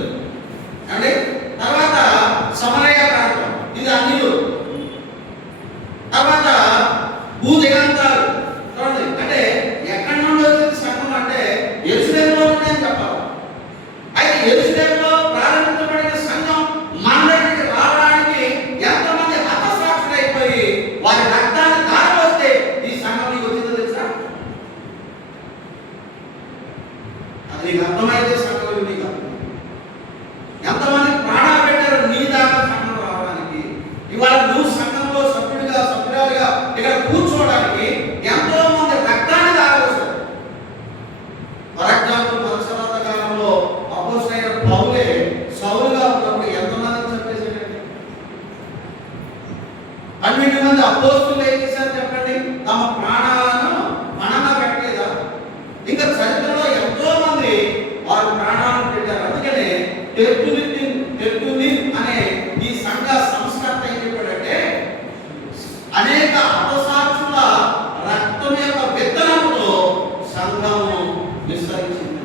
అంటే తర్వాత సమరయ ప్రాంతం, ఇది అన్యులు. తర్వాత భూదిగంతాలు చూడండి, అంటే ఎక్కడి నుండి వచ్చింది సంఘం అంటే యెరూషలేములో ఉందని చెప్పాలి. అయితే యెరూషలేములో ప్రారంభించబడిన సంఘం మన దగ్గరికి రావడానికి ఎంతమంది హతసాక్షులైపోయి వారి రక్తాన్ని దారిపోస్తే ఈ సంఘం నీకు వచ్చిందో తెలుసా? అది నీకు అర్థమైతే సంఘం నీకు ఎంతమంది ప్రాణాలు పెట్టారు నీ దాకా సంఘం రావడానికి. ఇవాళ నువ్వు సంఘంలో సభ్యులుగా ఇక్కడ కూర్చోవడానికి ఎంతో మంది రక్తాన్ని దారిపోస్తారు. ఫర్ ఎగ్జాంపుల్ పరిశుద్ధ కాలంలో అపోస్తలుడైన పౌలే సౌలుగా ఉన్నప్పుడు ఎంతమందిని చంపేశాడండి? 12 మంది అపోస్తలులు ఏం చేశారు చెప్పండి? తమ ప్రాణాలను పణంగా పెట్టలేదా? ఇంకా చరిత్రలో ఎంతో మంది వారి ప్రాణాలను పెట్టారు. అందుకనే తెర్తులిన్ అనే ఈ సంఘ సంస్కర్త ఏం చెప్పాడంటే అనేక హతసాక్షుల రక్తం యొక్క విత్తనముతో సంఘము విస్తరించింది.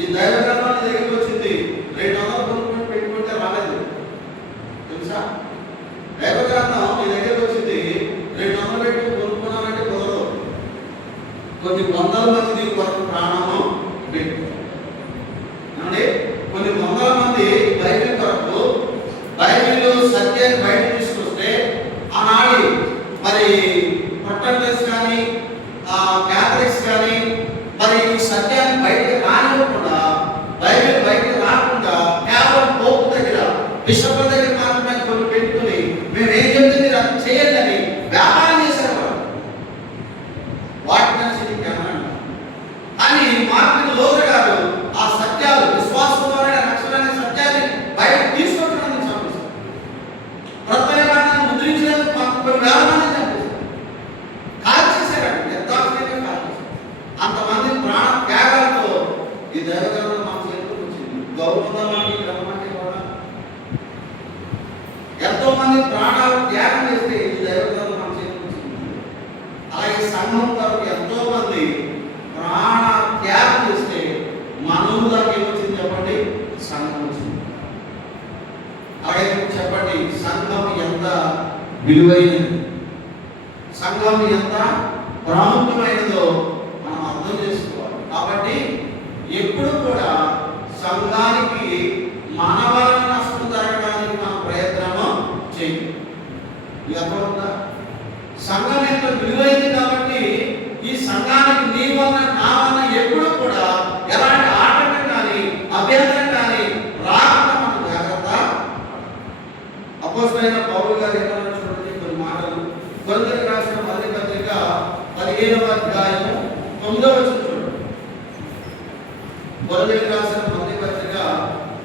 ఈ దైవ గ్రంథాన్ని దగ్గరికి వచ్చింది 200 కొనుక్కొని పెట్టుకుంటే రాలేదు తెలుసా? దైవ గ్రంథం మీ దగ్గరికి వచ్చింది 200 పెట్టి కొనుక్కున్నానంటే కుదరదు. కొన్ని వందల మంది దీని కొరకు ప్రాణము పెట్టు, కొన్ని వందల మంది బైబిల్ కొరకు బైబిల్ సత్యాన్ని బయట తీసుకొస్తే ఆనాడు మరి ప్రొటెస్టెంట్స్ కానీ క్యాథలిక్స్ కానీ మరి ఈ సత్యాన్ని బయటకు రానివ్వకుండా, బైబిల్ బయటకు రాకుండా కేవలం పోపు దగ్గర బిషప్ దగ్గర మాత్రమే కొన్ని పెట్టుకుని మేము ఏం చెప్తే మీరు అది చేయండి అని వ్యాపారం చేసేవారు. వాటిని అని మార్టిన్ లూథర్ గారు ఆ సత్యాలు విశ్వాసం ద్వారా రక్షణ సత్యాన్ని బయట తీసుకొచ్చడానికి చంపేశారు. క్రొత్త నిబంధనను ముద్రించినందుకు కొన్ని వేల మంది చంపేశారు, కాల్ చేశారండి, నిర్దాక్షిణ్యంగా కాల్ చేశారు. అంతమంది ప్రాణ త్యాగాలతో ఈ దైవగ్రంథం మా చేతికి వచ్చింది. గౌరవంగా గ్రంథమంటే కూడా ఎంతో మంది ప్రాణాలు త్యాగం చేస్తే ఈ దైవగ్రంథం మా చేతికి వచ్చింది. అలాగే సంఘం కొరకు ఎంతో మంది ప్రాణ త్యాగం చేస్తే మనము దాకా ఏమొచ్చింది చెప్పండి? సంఘం వచ్చింది. అలాగే చెప్పండి, సంఘం ఎంత విలువైనది, సంఘం ఎంత ప్రాముఖ్యమైనదో మనం అర్థం చేసుకోవాలి. కాబట్టి ఎప్పుడు కూడా సంఘానికి మన వలన నష్టం జరగడానికి మనం ప్రయత్నము చేయాలి. ఇది అర్థమవుతుందా? సంఘం ఎంత విలువైంది కాబట్టి ఈ సంఘానికి నీ వలన నా వలన ఎప్పుడు కూడా ఎలాంటి ఆటంకం కానీ అభ్యంతరం కానీ రాకుండా మనం జాగ్రత్త. అపోస్తలుడైన పౌలు గారు ఏమన్నా చూడండి కొన్ని మాటలు. కొరింథీయులకు రాసిన మొదటి పత్రిక 15వ అధ్యాయము 9వ వచనం చూడండి. కొరింథీయులకు రాసిన మొదటి పత్రిక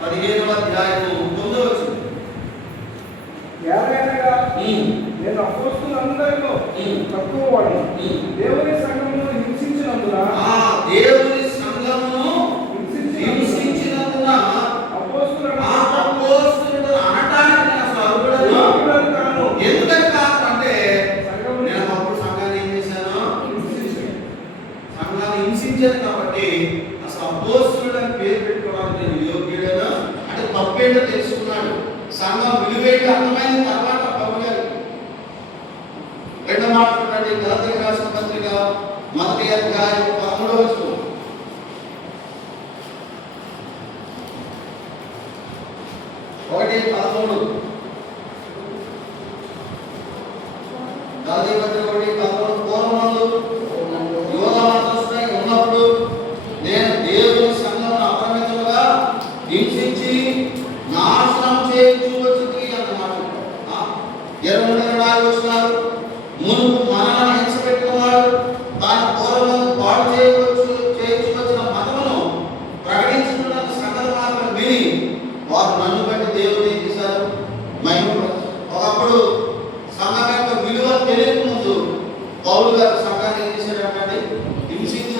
15వ అధ్యాయము 9వ వచనం. నేను అపోస్తలులందరిలో తక్కువ వాడిని, దేవుని సంఘమును హింసించినందున దేవుని సంఘమును హింసించినందున అపోస్తలుడు అనటానికి అసలు అర్హుడను కాను. ఎందుకని కాదు అంటే నేను అప్పుడు సంఘాన్ని ఏం చేశాను? సంఘాన్ని హింసించాను. కాబట్టి అసలు అపోస్తలుడు అని పేరు పెట్టుకోవడానికి నేను యోగ్యుడను అంటే తప్పేంటో తెలుసుకున్నాడు. సంఘం విలువేంటో అర్థమైన తర్వాత పౌలు గారు రెండో మాట చూడండి. గలాతీయులకు రాసిన పత్రిక 1వ అధ్యాయం 13వ వచనం. గలాతీయుల పత్రిక 1:13 పూర్వమందు యోధ మతస్థుడై ఉన్నప్పుడు నేను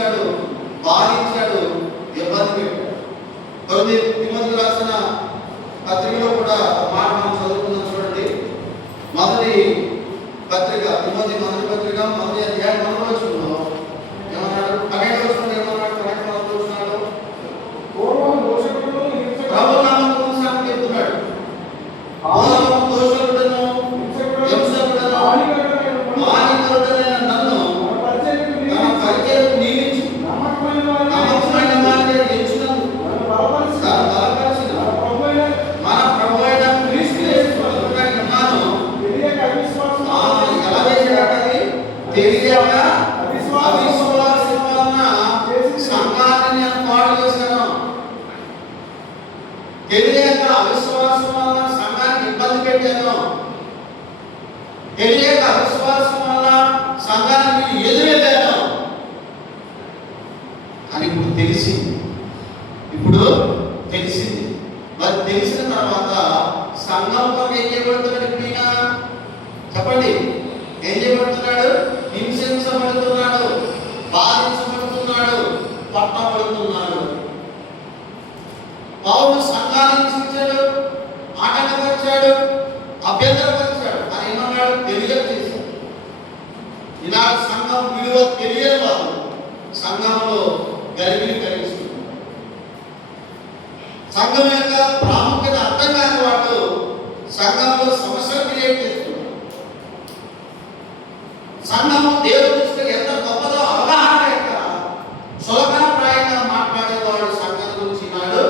శోధించాడు, బాధించాడు, ఇబ్బంది పెట్టాడు. తిమోతికి రాసిన పత్రికలో కూడా మాట మనం చదువుకుందాం చూడండి. మొదటి పత్రిక తిమోతి మొదటి పత్రిక మొదటి అధ్యాయం 1వ వచనంలో ఏమన్నాడు? 12వ వచనంలో ఏమన్నాడు? 12వ వచనంలో పూర్వం దోషకులను ప్రభు నామమున గురించి చెప్తున్నాడు. పూర్వం దోషకులను హింసకులను హానికరుడైన నన్ను తన పరిచర్యకు నియమించి నమ్మకమైన వారిని ఎంచునందుకు నన్ను బలపరిచిన మన ప్రభువైన క్రీస్తు యేసు ప్రభువునైన ఉన్నాను. ఎలా చేశాడది? తెలియక అవిశ్వాసం వలన సంఘాన్ని నేను పాడు చేశాను. తెలియక అవిశ్వాసం వలన సంఘానికి ఇబ్బంది పెట్టాను. తెలియక అవిశ్వాసం వలన సంఘానికి ఎదురెళ్ళాను అని ఇప్పుడు తెలిసింది. మరి తెలిసిన తర్వాత సంఘంలో ఏం చేయబడుతున్నాడు? ఇప్పుడు ఈయన చెప్పండి, ఏం చేయబడుతున్నాడు? హింసించబడుతున్నాడు, బాధించబడుతున్నాడు, పట్టబడుతున్నాడు. పౌలు సంఘాన్ని హింసించాడు, ఆటంకపరిచాడు, అభ్యంతరపరిచాడు. అని ఏమన్నాడు? తెలియజేశాడు. ఈనాడు సంఘం విలువ తెలియని వాళ్ళు సంఘంలో గరిబిలి కలిగిస్తున్నారు. సంఘం యొక్క ప్రాముఖ్యత అర్థం కాని వాళ్ళు సంఘంలో సమస్యలు క్రియేట్ చేస్తున్నారు. సంఘము దేవుని దృష్టిలో ఎంత గొప్పదో అవగాహన యొక్క సులభప్రాయంగా మాట్లాడేవాడు సంఘం గురించి నాడు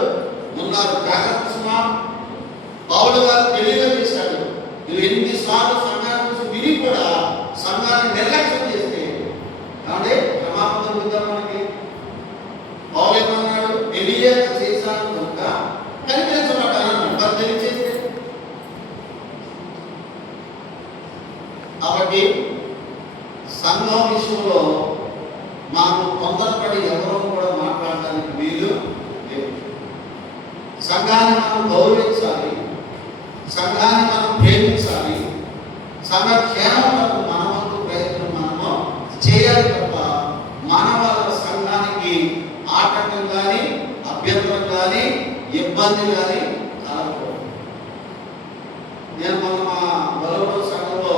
ఉన్నారు. జాగ్రత్త సుమా. పౌలు గారు తెలియజేశాడు. నువ్వు ఎన్నిసార్లు సంఘాన్ని గురించి విని కూడా సంఘాన్ని నిర్లక్ష్యం చేస్తే అంటే క్షమాపణ దొరుకుతాం మనకి. పౌలు ఏమన్నాడు? తెలియక చేశాను కనుక కనిపించబడ్డాను. మరి తెలియచేస్తే కాబట్టి సంఘం విషయంలో మనం తొందరపడి ఎవరో కూడా మాట్లాడడానికి వీలు లేదు. సంఘాన్ని మనం గౌరవించాలి, సంఘాన్ని మనం ప్రేమించాలి, సంఘ క్షేమం వరకు మన వంతు ప్రయత్నం మనము చేయాలి తప్ప మన వల్ల సంఘానికి ఆటంకం కానీ అభ్యంతరం కానీ ఇబ్బంది కానీ కలగకూడదు. నేను మొన్న మా బలవడు సంఘంలో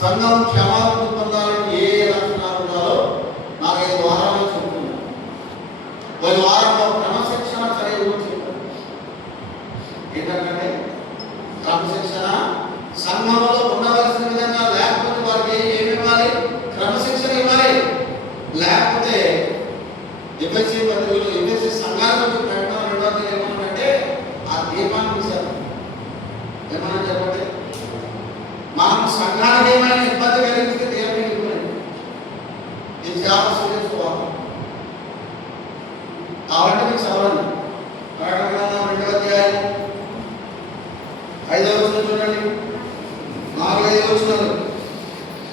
సంఘం క్షమాపణ పొందాలని ఏ లక్షణాలు ఉండాలో 4-5 వారాలు చెప్తున్నాను. కొన్ని వారంలో క్రమశిక్షణ చర్య గురించి చెప్పాను. ఏంటంటే క్రమశిక్షణ సంఘంలో ఉండవలసిన విధంగా, లేకపోతే వారికి ఏమి ఇవ్వాలి? క్రమశిక్షణ ఇవ్వాలి. లేకపోతే ఎఫ్ఎస్సి సంఘాల గురించి ప్రకటన 2వ ఏమన్నాడంటే ఆ దీపాన్ని చూశారు. ఏమన్నా చెప్పండి, మనం సంఘానికి ఏమైనా ఇబ్బంది కలిగిస్తే దేవుడికి ఇవ్వండి. ఇది చాలా సీరియస్ వాదం. కాబట్టి మీకు చదవండి. ప్రకటన 2వ అధ్యాయం 5వ వచనం చూడండి. 4-5 వచనాలు.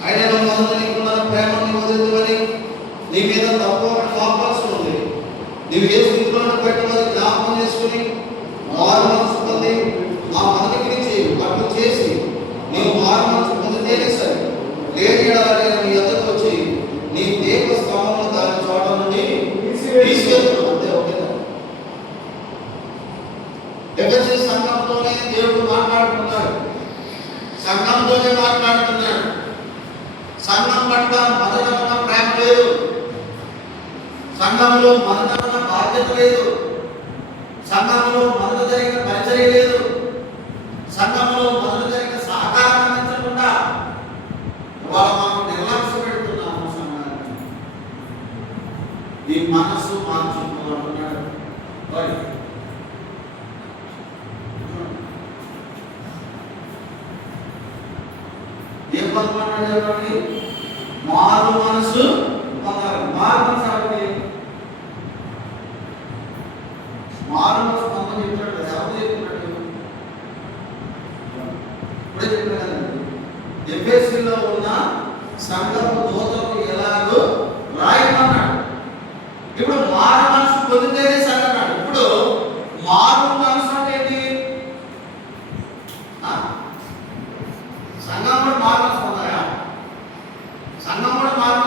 ఆయన మొదలు నీకున్న ప్రేమను వదిలిందని నీ మీద తక్కువ పాపాల్సి ఉంది. నీవు ఏ స్థితిలో పెట్టమని జ్ఞాపకం చేసుకుని మారు మనసు పొంది మా మనకి అట్లు చేసి నీవు మారు మనసు పొందితేనే సరే. లేని నీ ఎద్దకు వచ్చి నీ దేవ స్తంభంలో దాని చోట నుండి తీసుకెళ్తున్నావు. అంతే ఒకేదా? ఎఫెసీ సంఘంతోనే దేవుడు మాట్లాడుతున్నాడు. సంఘంతోనే మాట్లాడుతున్నాడు. సంఘం పట్ల మదనమైన ప్రేమ లేదు. సంఘంలో మదనమైన బాధ్యత లేదు. సంఘంలో మొదట జరిగిన పరిచర్య లేదు. సంఘంలో మొదట జరిగిన సహకారం అందించకుండా ఇవాళ మనం నిర్లక్ష్యం పెడుతున్నాము సంఘాన్ని. నీ మనసు మార్చుకో అంటున్నాడు. ఏం పదమన్నాడు చెప్పండి? మారు మనసు పొందాలి. మారు మనసు అంటే మారు మనసు పొందని చెప్పినట్టు ఎవరు చెప్పినట్టు? ఇప్పుడే చెప్పిన కదండి. ఎఫెసీలో ఉన్న సంఘపు దూతలకు ఎలాగో రాయమన్నాడు. ఇప్పుడు మారు మనసు పొందితేనే సంఘం అన్నాడు. ఇప్పుడు మారు మనసు అంటే ఏంటి? సంఘం కూడా మారు మనసు పొందాయా? సంఘం కూడా మారు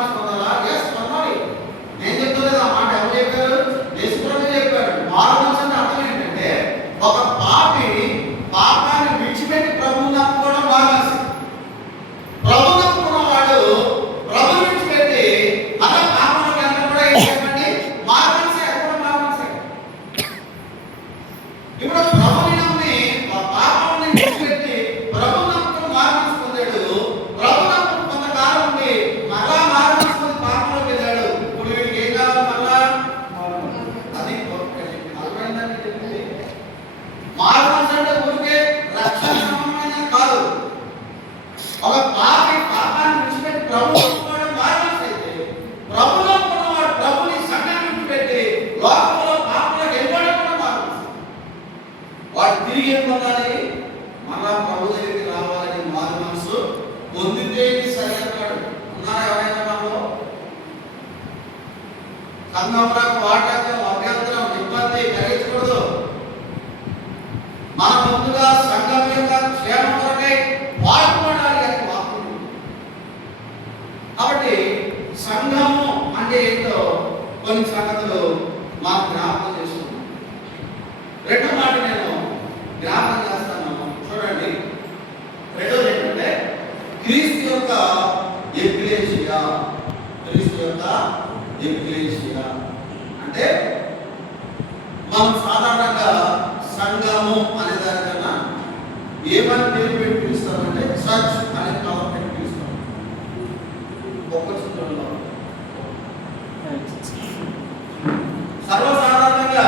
సంఘంలో వాటాకం అభ్యంతరం ఇబ్బంది కలిగించకూడదు. మన ముందుగా సంఘం యొక్క క్షేమం కొరకై పాటుపడాలి అని వాక్యం. కాబట్టి సంఘము అంటే ఏంటో కొన్ని సంగతులు మాకు జ్ఞాపకం చేస్తున్నాం. రెండో మాట నేను జ్ఞాపకం చేస్తాను, చూడండి. రెండోది ఏంటంటే క్రీస్తు యొక్క ఎక్లేసియా. క్రీస్తు యొక్క ఎక్లేసియా అంటే మనం సాధారణంగా సంఘము అనే దానికన్నా ఏమని పేరు పెట్టి పిలుస్తామంటే చర్చ్ అనే పదం పెట్టి పిలుస్తాం. ఒక్క చిత్రంలో సర్వసాధారణంగా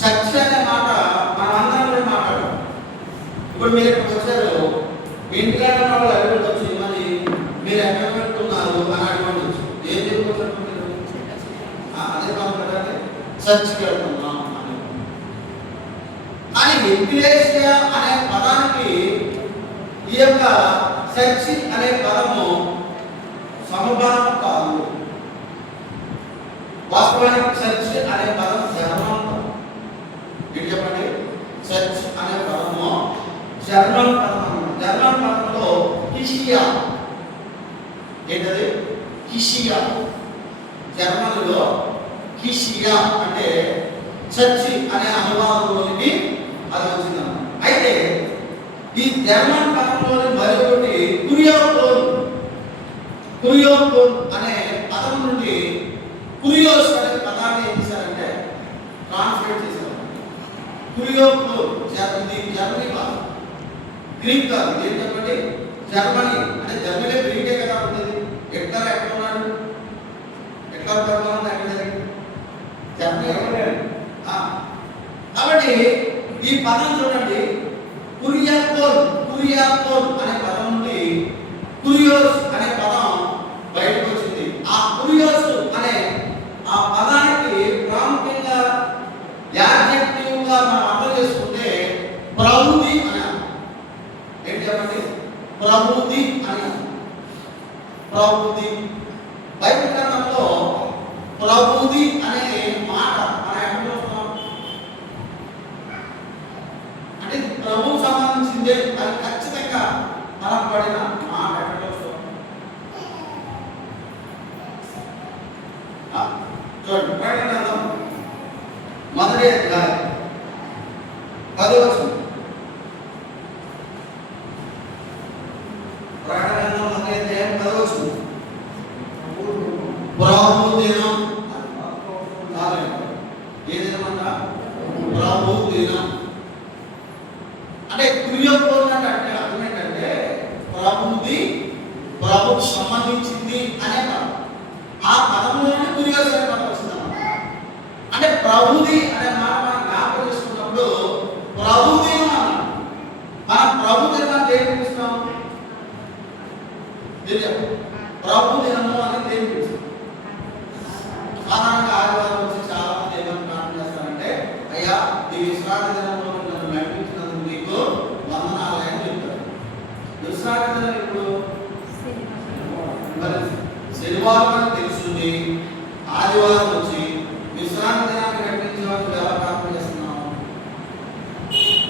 చర్చ్ అనే మాట మనం అందరం కూడా మాట్లాడతాం. ఇప్పుడు మీరు ఇక్కడికి వచ్చారు, మీ ఇంటికాడ వాళ్ళు అడగవచ్చు, మరి మీరు ఎక్కడ పెట్టుకున్నారు అని అడగవచ్చు. ఏం చెప్పుకోవచ్చు? అదే మాట్లాడాలి, చర్చ్కి వెళ్తున్నాం అని. కానీ ఎక్లేసియా అనే పదానికి ఈ యొక్క చర్చి అనే పదము సమభావం కాదు. వాస్తవానికి చర్చ్ అనే పదం జర్మన్ పదం. ఏంటి చెప్పండి? చర్చ్ అనే పదము జర్మన్ పదం. జర్మన్ పదంలో కిషియా. ఏంటది? కిషియా. జర్మన్లో కిషియా అంటే చర్చి అనే అనువాదంలోనికి అది వచ్చిందన్నమాట. అయితే ఈ జర్మన్ పదంలోని మరొకటి కురియోకోన్. కురియోకోన్ అనే పదం నుండి కురియోస్ అనే పదాన్ని ఏం చేశారంటే ట్రాన్స్లేట్ చేశారు. కురియోకోన్ ఇది జర్మనీ భాష, గ్రీక్ కాదు. ఏం చెప్పండి? జర్మనీ అంటే జర్మనీ గ్రీకే కదా ఉంటుంది. ఎక్కడ ఉన్నాడు? ఎట్లా జర్మనీ ఎక్కడ జర్మనీ. కాబట్టి ఈ పదం చూడండి, కురియాకోన్. కురియాకోన్ అనే పదం నుండి కురియోస్ అనే పదం బయటకు వచ్చింది. ఆ కురియోస్ అనే ఆ పదానికి ప్రాముఖ్యంగా యాడ్జెక్టివ్ గా మనం అర్థం చేసుకుంటే ప్రబుద్ధి అని. ఏంటి చెప్పండి? ప్రబుద్ధి అని. ప్రబుద్ధి బైబిల్ గ్రంథంలో ప్రబుద్ధి అనే మాట మనం ఎక్కడ చూస్తున్నాం అంటే ప్రభువుకు సంబంధించిందే అది ఖచ్చితంగా మనం పడిన మాట ఎక్కడ చూస్తున్నాం. చూడండి, బైబిల్ గ్రంథం మొదటి అధ్యాయం 10వ వచనం. ప్రకటన గ్రంథం మొదటి అధ్యాయం 10వ వచనం. ప్రభు దినం. ఏ దినం అంట? ప్రభు దినం. అంటే కురియోకోన్ అంటే అర్థం ఏంటంటే ప్రభుది, ప్రభుకు సంబంధించింది అనే పదం. ఆ పదంలోనే కురియోస్ అనే పదం వచ్చిందన్నమాట. అంటే ప్రభుది అనే మాట మనం జ్ఞాపకం చేసుకున్నప్పుడు ప్రభు దినం అన్నాం. మనం ప్రభు దినాన్ని దేని పిలుస్తాం? ప్రభు దినము అని దేని పిలుస్తాం? సాధారణంగా ఆదివారం వచ్చి చాలా మంది ఏమని ప్రార్థన చేస్తారంటే, అయ్యా ఈ విశ్రాంతి దినంలో నన్ను నడిపించినందుకు మీకు వందనాలు అని చెప్తారు. విశ్రాంతి దినం ఇప్పుడు మరి శనివారం అని తెలుస్తుంది, ఆదివారం వచ్చి విశ్రాంతి దినాన్ని నడిపించడానికి ఎలా ప్రార్థన చేస్తున్నాం?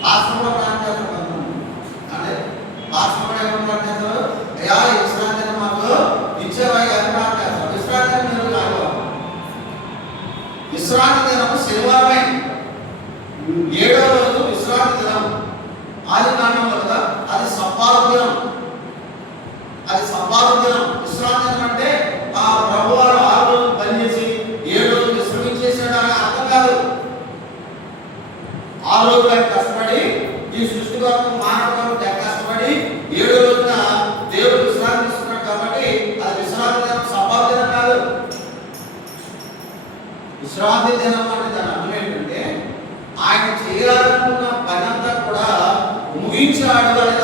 పాస్టర్ ప్రార్థన చేస్తారు. అంటే పాస్టర్ ఏమని ప్రార్థన చేస్తారు? అయ్యా ఈ విశ్రాంతి దినం మాకు ఇచ్చేవాయి అని ప్రార్థన చేస్తారు. విశ్రాంతి దినం కాదు. విశ్రాంతి దినం శనివారమే. 7వ రోజు విశ్రాంతి దినం. ఆది కాండంలో కదా అది సబ్బాతు దినం. అది సబ్బాతు దినం. విశ్రాంతి దినం అంటే ఆ ప్రభువారు 6 రోజులు పనిచేసి 7 రోజులు విశ్రమించేసాడు అని అర్థం కాదు. 6 రోజులు ఆయన కష్టపడి ఈ సృష్టి కొరకు మానవ కొరకు కష్టపడి 7 రోజున దేవుడు విశ్రాంతి తీసుకున్నాడు. కాబట్టి అది విశ్రాంతి దినం, సబ్బాతు దినం కాదు. విశ్రాంతి దినం అంటే దాని అర్థం ఏంటంటే ఆయన చేయాలనుకున్న పని అంతా కూడా ముగించాడు అనేది.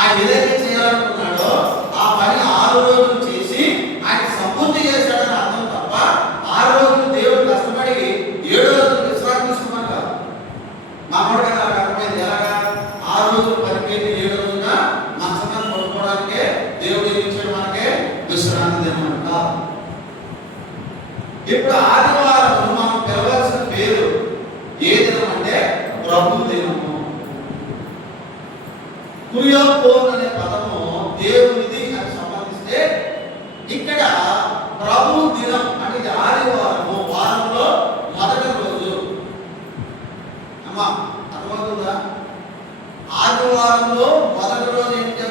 ఆయన ఏదైతే చేయాలనుకున్నాడో ఆ పని 6 రోజులు చేసి ఆయన సంపూర్తి చేశాడని అర్థం తప్ప 6 రోజులు దేవుడు కష్టపడి 7 రోజులు విశ్రాంతి తీసుకున్నాడు కాదు. మామూలుగా నాకు అర్థమైంది. ఎలాగా 6 రోజులు పనికి 7 రోజున మంచం పడుకోవడానికే దేవుడు ఏమి ఇచ్చాడు? మనకే విశ్రాంతి దినం అంట. ఇప్పుడు ఆదివారం మనం పిలవాల్సిన పేరు ఏ దినం అంటే ప్రభు దినము. కురియోపోన్ అనే పదము దేవునిది అని సంబంధిస్తే ఇక్కడ ప్రభు దినం అంటే ఇది ఆదివారము, వారంలో మొదటి రోజు. అమ్మా అర్థమవుతుందా? ఆదివారంలో మొదటి రోజు ఏంటి?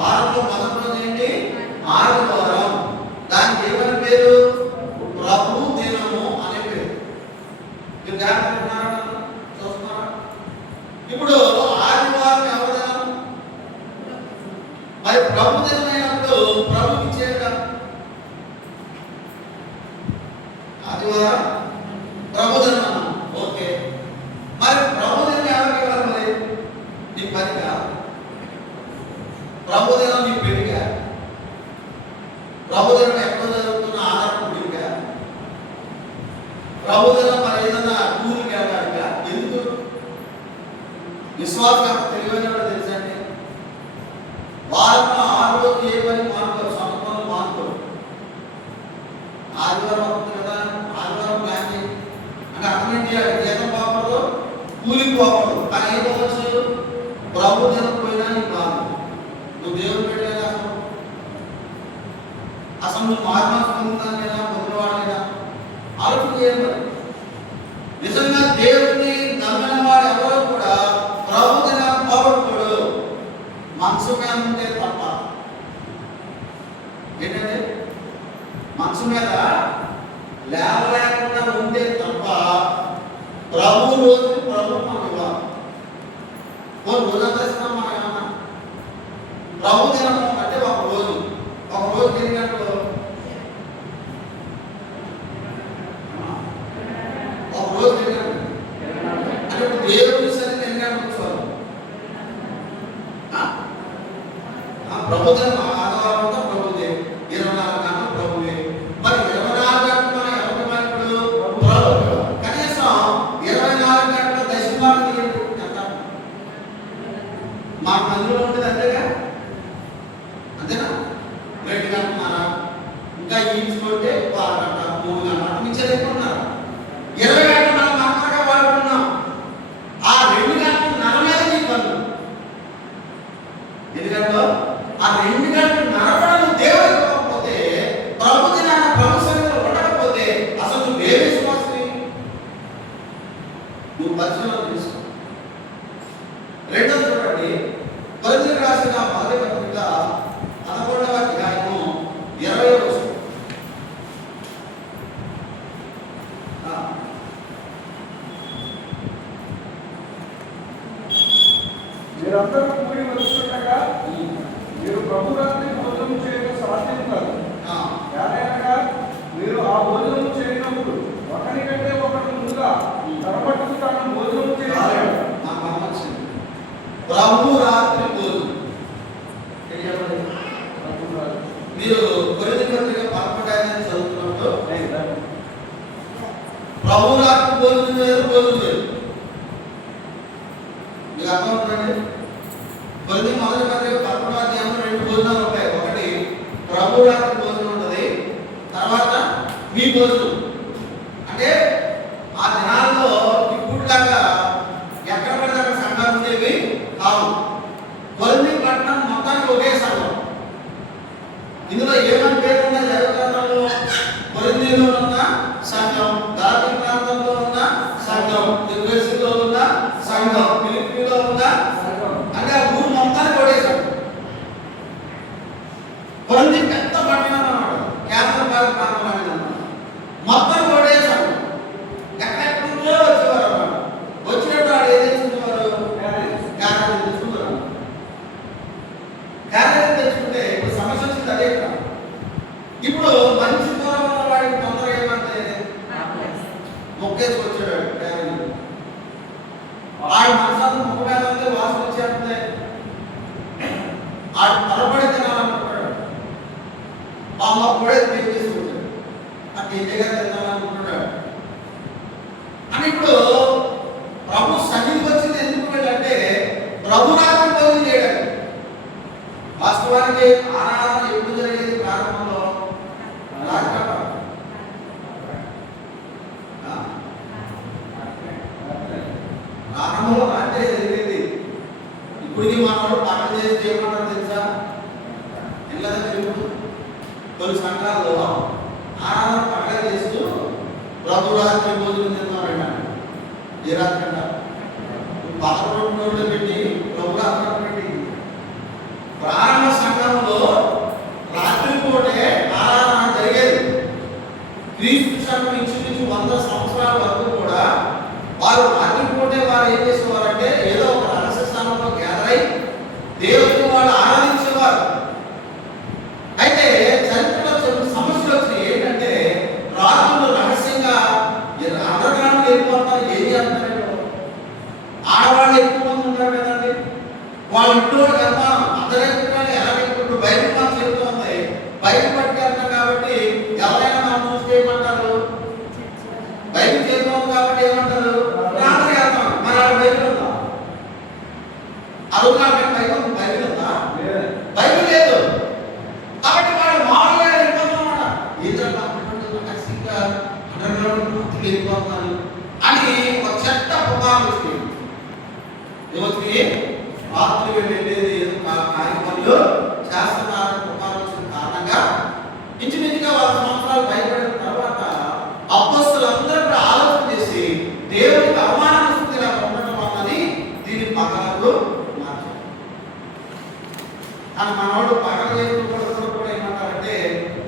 వారంలో మొదటి రోజు ఏంటి? ఆదివారం. దానికి ఏమని పేరు? ప్రభు దినము అనే పేరు. మీరు జాగ్రత్తగా చూస్తున్నారా? ఇప్పుడు ఆదివారం ఎవరి దినం? మరి ప్రభు దినం అయినప్పుడు ప్రభుకి ఇచ్చేట ఆదివారం ప్రభు దినం అన్నాం. ఓకే, మరి ప్రభు దినం ఎవరికి ఇవ్వాలి? మరి నీ పనిగా ప్రభు దినం నీ పెళ్లిగా? ప్రభు దినం ఎక్కడో జరుగుతున్న ఆధారం గుడిగా? ప్రభు దినం మరి ఏదైనా టూర్కి వెళ్ళాలిగా? ఎందుకు? విశ్వాసం తెలివైన కూడా తెలుసండి. వారంలో 6 రోజులు ఏ పని మానుకోరు, సొంత పనులు మానుకోరు. ఆదివారం అవుతుంది కదా, ఆదివారం ప్లాన్ చేయి అంటే అర్థం చేయాలి. జీతం పోకూడదు, కూలికి పోకూడదు. కానీ ఏం పోవచ్చు? ప్రభు దినం పోయినా నీకు కాదు, నువ్వు దేవుడు పెట్టలేదా? అసలు నువ్వు మార్మాస్ పొందుతాను లేదా, పొందినవాడలేదా? ఆలోచన చేయాలి. నిజంగా దేవుడిని నమ్మిన వాడు ఎవరో కూడా ప్రభు దినాన్ని పోగొట్టుకోడు. మనసు మీద ఉంటే తప్ప. ఏంటంటే మనసు మీద లేవలేకుండా ఉంటే తప్ప ప్రభు రోజు ప్రభు మనం ఇవ్వాలి. రోజంతా ఇస్తాం మనం ఏమన్నా? ప్రభు దినం అంటే ఒక రోజు ఎన్ని గంటలు? ఒక రోజు ఎన్ని గంటలు అంటే ఇప్పుడు దేవుడి సరికి ఎన్ని గంటలు కూర్చోవాలి? ప్రభు దినం ఆదివారం అంతా ప్రభుదే, 24 గంటలు ప్రభువే. మరి 24 గంటలు మనం ఎవరి ఇప్పుడు ప్రభు కనీసం 24 గంటల దశమానం ఎంత మా మందిలో ఉంటుంది? అంతేగా, అంతేనా? 2 గంటలున్నారా? ఇంకా ఈడ్చుకుంటే 1 గంట, 3 గంటలు మించేది ఉన్నారు. 20 గంటలు మనం మాత్రమే వాడుకున్నాం. ఆ 2 గంటలు నరమేద నీ పనులు. ఎందుకంటే ఆ 2 గంటలు నరపడం దేవుడికి ఇవ్వకపోతే, ప్రభు దినాన ప్రభు సన్నిధిలో ఉండకపోతే అసలు నువ్వు ఏ విశ్వాసని? నువ్వు పరిశీలన చేసుకో. రెండోది చూడండి, కొరింథీయులకు రాసిన మొదటి పత్రిక 11వ అధ్యాయము 20వ వచనం. మీరందరూ కూడి వస్తుండగా మీరు ప్రభు రాత్రి భోజనం చేయడం సాధ్యం కాదు. ఏదైనా మీరు ఆ భోజనం చేయనప్పుడు ఒకరికంటే ఒకరు ముందుగా తరబట్టుకు తాను భోజనం చేయాలి. ప్రభు రాత్రి భోజనం మీరు కొరింథీ పత్రిక 11వ చదువుతున్నప్పుడు ప్రభు రాత్రి భోజనం వేరు, భోజనం వేరు. మీకు అర్థమవుతుందండి? కొరింథీ మొదటి పత్రిక 11వ అధ్యాయంలో 2 భోజనాలు ఉంటాయి. ఒకటి ప్రభు రాత్రి భోజనం ఉంటుంది, తర్వాత మీ భోజనం. అంటే ఆ దినాల్లో ఇప్పుడులాగా ఎక్కడ పడితే అక్కడ సంఘాలు ఉండేవి కావు. కొరింథీ పట్టణం మొత్తానికి ఒకే సంఘం. ఇందులో ఏమని పేరు ఉన్న జగత్తంలో కొరింథీలో ఉన్న సంఘం, గలాతీ ప్రాంతంలో ఉన్న సంఘం, ఎఫెసీలో ఉన్న సంఘం, ఫిలిప్పీలో ఉన్న సంఘం, అంటే ఆ ఊరు మొత్తానికి ఒకే సంఘం. కొరింథీ పెద్ద పట్టణం అన్నమాట, కేంద్ర ప్రాంతం అనేది అన్నమాట. మొత్తం ఒకే సంఘం. ఎక్కడెక్కడో వచ్చేవారు అన్నమాట. వచ్చినప్పుడు వాడు ఏం తెచ్చుకునేవారు? క్యారెట్ తెచ్చుకున్నారు. క్యారెట్ తెచ్చుకుంటే ఇప్పుడు సమస్య వచ్చింది అదే కదా. ఇప్పుడు మంచి దూరం ఉన్న వాడికి తొందరగా ఏమంటే మొక్కేసుకొచ్చాడు క్యారెట్. ఆడు మనసాన్ని ముక్క మీద ఉంటే వాసన వచ్చేస్తే ఆడు తరబడి తినాలనుకుంటాడు. ఆ మొక్కడే తీసుకుంటాడు. నాకు ఇంటిగా తినాలనుకుంటున్నాడు. అని ఇప్పుడు ప్రభు సన్నిధికి వచ్చింది ఎందుకు వెళ్ళంటే ప్రభు రాత్రి భోజనం చేయడానికి. వాస్తవానికి ఆరాధన ఎప్పుడు జరిగేది? ప్రారంభంలో రాత్రి కొన్ని సంఘాల్లో ఆరాధన పక్కన చేస్తూ ప్రభు రాత్రి భోజనం తిన్నారంట. ఏ రాత్రి అంట? 11 రోజులు పెట్టి ప్రభు రాత్రి పెట్టి ప్రారంభ సంఘంలో రాత్రి పూటే ఆరాధన జరిగేది. క్రీస్తు శకం ఇంచుమించు 100 సంవత్సరాల వరకు కూడా వారు రాత్రి పూటే వారు ఏం చేసేవారంటే ఏదో ఒక రహస్య స్థానంలో గ్యాదర్ అయి దేవుడిని వాళ్ళు ఆరాధించేవారు. అయితే చరిత్రలో కొన్ని సమస్యలు వచ్చినాయి. ఏంటంటే రాత్రులు రహస్యంగా అండర్గ్రౌండ్ వెళ్ళిపోతారు. ఏం చేస్తారు? ఆడవాళ్ళు ఎక్కువ మంది ఉంటారు కదండి. వాళ్ళ ఇంట్లో నిర్మాణం అర్ధరాత్రి ఎలా పెట్టుకుంటూ బయట మనం చెబుతుంది. బయట పట్టుకెళ్తాం కాబట్టి ఎవరైనా మనం చూస్తే ఏమంటారు? బయట చేస్తాం కాబట్టి ఏమంటారు? రాత్రి వెళ్తాం. మరి ఆడ బయట ఉందా? అడుగునా బైబిల్ ఉందా? బైబిల్ లేదు. కాబట్టి వాళ్ళు మామూలుగా వెళ్ళిపోతామన్నమాట. వెళ్ళిపోతాను అని ఒక చెత్త పుకార్లు వచ్చింది. యువతికి రాత్రి వెళ్ళేది ఏదో కార్యక్రమాలు చేస్తున్నారని పుకార్లు వచ్చిన కారణంగా ఇంచుమించుగా 100 సంవత్సరాలు భయపడిన తర్వాత అపోస్తలులందరూ కూడా ఆలోచన చేసి దేవుడికి అవమానం వస్తుంది ఉండటం అన్నది దీని పగలకు మార్చారు. అని మనోడు పగల చేసుకుంటూ కూడా ఏమంటారంటే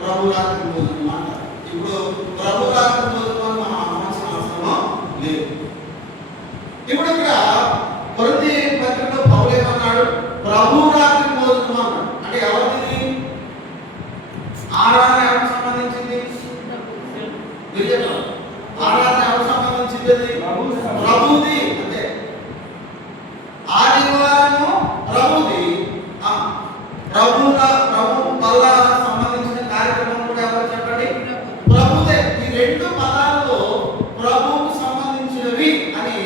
ప్రభు రాత్రి భోజనం అంటారు. ఇప్పుడు ప్రభు రాత్రి భోజనం మనం అనవలసిన అవసరం లేదు. ఇప్పుడు ఇక్కడ కొరింథీ పత్రికలో పౌలు ఏమన్నాడు? ప్రభు రాత్రి భోజనం అన్నాడు. అంటే ఎవరిది? ఆరాధన ఎవరికి సంబంధించింది? ఆరాధన ఎవరికి సంబంధించింది? ప్రభుది. అంటే ఆదివారము ప్రభుది. ప్రభు వల్ల సంబంధించిన కార్యక్రమం కూడా ఎవరు చెప్పండి? ప్రభుదే. ఈ రెండు పదాలు ప్రభువుకు సంబంధించినవి అని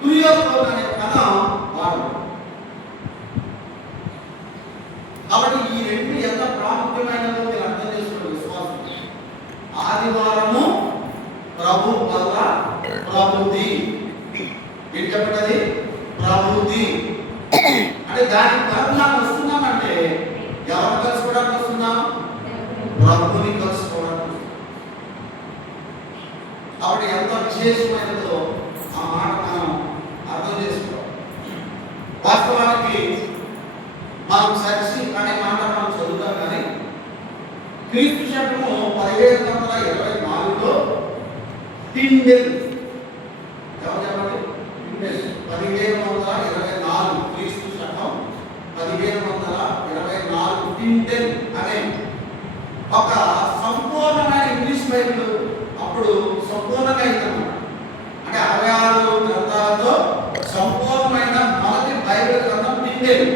కురియోస్ అనే పదం వాడు. కాబట్టి ఈ రెండు ఎంత ప్రాముఖ్యమైనదో మీరు అర్థం చేసుకోండి. విశ్వాసం ఆదివారము ప్రభు వల్ల ప్రభుది. ఏం చెప్పండి? ప్రభుది అంటే దాని మనం వస్తున్నామంటే ఎవరు కలుసుకోవడానికి వస్తున్నాం? ప్రభుని కలుసుకోవడానికి. కాబట్టి ఎంత విశేషమైనదో ఆ మాట మనం అర్థం చేసుకోవాలి. వాస్తవానికి మనం సర్చి అనే మాట మనం చదువుతాం కానీ క్రీస్తు శకము 1724లో టిండెల్ ఎవరు చెప్పండి? 1724 క్రీస్తు శకం 1724 టిండెల్ అనే ఒక సంపూర్ణమైన ఇంగ్లీష్ బైబిల్ అప్పుడు సంపూర్ణంగా ఇదన్నమాట. అంటే 66 గ్రంథాలతో సంపూర్ణమైన మొదటి బైబిల్ గ్రంథం టిండెల్.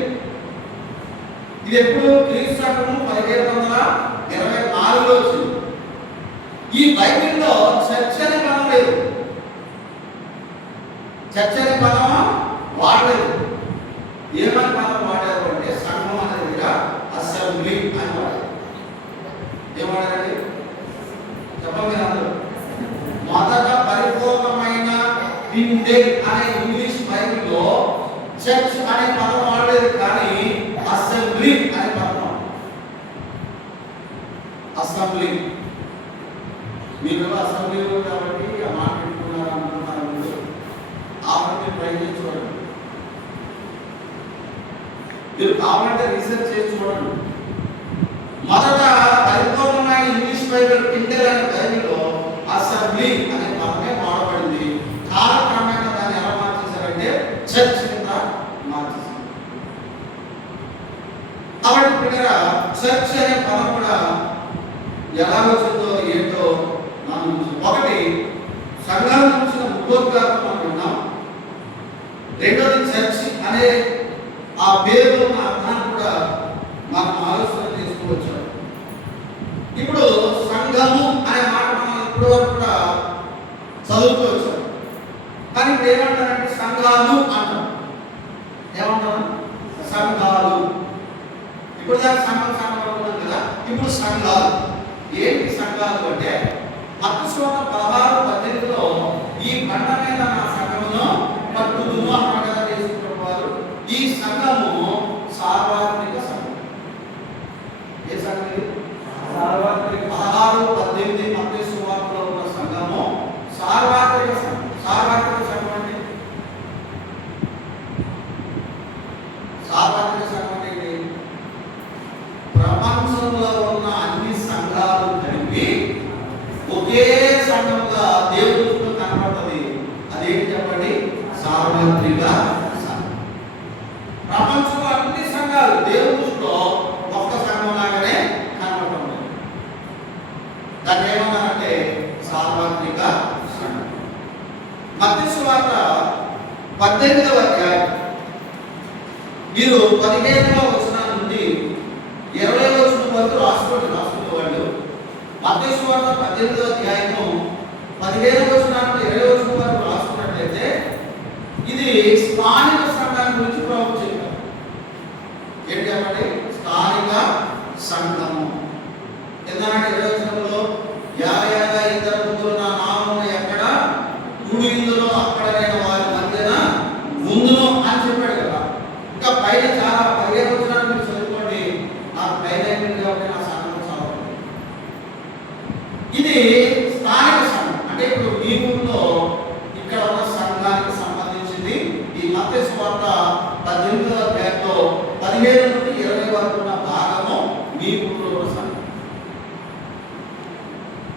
ఇది ఎప్పుడు? క్రీస్తు శకము 1724లో వచ్చింది. ఈ బైబిల్లో చర్చ్ అనే పదం లేదు. చర్చ్ అనే పదం వాడలేదు. ఏమని పదం వాడారు అంటే సంఘం అనే దగ్గర అసెంబ్లీ అని వాడారు. ఏం వాడారండి? చెప్పండి అందరూ. మొదట పరిపూర్ణమైన టిండెల్ అనే ఇంగ్లీష్ బైబిల్లో చర్చ్ అనే పదం వాడలేదు, కానీ అసెంబ్లీ అనే పదం. అసెంబ్లీ మీరు అసెంబ్లీలో కాబట్టి ఆ మాట పెట్టుకున్నారు అనుకుంటున్నారు. ఆమె ప్రయత్నం చూడండి. మీరు కావాలంటే రీసెర్చ్ చేసి చూడండి. మొదట పరిపూర్ణమైన ఇంగ్లీష్ బైబిల్ టిండెల్ అనే బైబిల్లో అసెంబ్లీ అనే పదమే వాడబడింది. కాలక్రమేణా దాన్ని ఎలా మార్చేశారంటే చర్చ్ కింద మార్చేశారు. కాబట్టి ఇక్కడ చర్చ్ అనే పదం కూడా ఎలా వచ్చిందో ఏంటో మనం ఒకటి సంఘాల నుంచి ఉద్యోగాలు మనం విన్నాం. రెండోది చర్చ్ అనే ఆ పేరు ఉన్న అర్థాన్ని కూడా మనం ఆలోచన చేసుకోవచ్చు. ఇప్పుడు సంఘము అనే మాట మనం ఇప్పటి వరకు కూడా చదువుకోవచ్చు. కానీ ఇప్పుడు ఏమంటారంటే సంఘాలు అంటారు. ఏమంటారు? సంఘాలు. ఇప్పుడు దాకా సంఘాలు ఉన్నాం కదా, ఇప్పుడు సంఘాలు. ఏంటి సంఘాలు అంటే మత్తయి 16:18లో ఈ బండ మీద నా సంఘమును కట్టుదును అన్నారు కదా యేసుప్రభువారు. ఈ సంఘము సార్వత్రిక సంఘం. ఏ సంఘం? దాన్ని ఏమన్నారంటే సార్వత్రిక సంఘం. మత్తయి సువార్త 18వ అధ్యాయం మీరు 15వ వచనం నుండి 20వ వచనం వరకు రాసుకోవాలి. మత్తయి సువార్త 18వ అధ్యాయము 15వ వచనం నుండి 20వ వచనం వరకు రాసుకున్నట్లయితే ఇది స్థానిక సంఘాన్ని గురించి ప్రభు చెప్పారు. ఏంటి చెప్పండి? స్థానిక సంఘము. ఎందుకంటే 20వ వచనంలో యాగా ఇద్దరు ముగ్గురు నా నామమున ఎక్కడ కూడిందులో అక్కడ నేను వారి మధ్యన ముందును అని చెప్పాడు కదా. ఇంకా పైన చాలా 15వ వచనాన్ని మీరు చదువుకోండి. నాకు పైన కాబట్టి నా సంఘం చదవండి. ఇది స్థానిక సంఘం అంటే ఇప్పుడు మీ ఊళ్ళో ఇక్కడ ఉన్న సంఘానికి సంబంధించింది ఈ మత్తయి సువార్త 18వ అధ్యాయంలో 15 నుండి 20 వరకు ఉన్న భాగము మీ ఊళ్ళో ఉన్న సంఘం.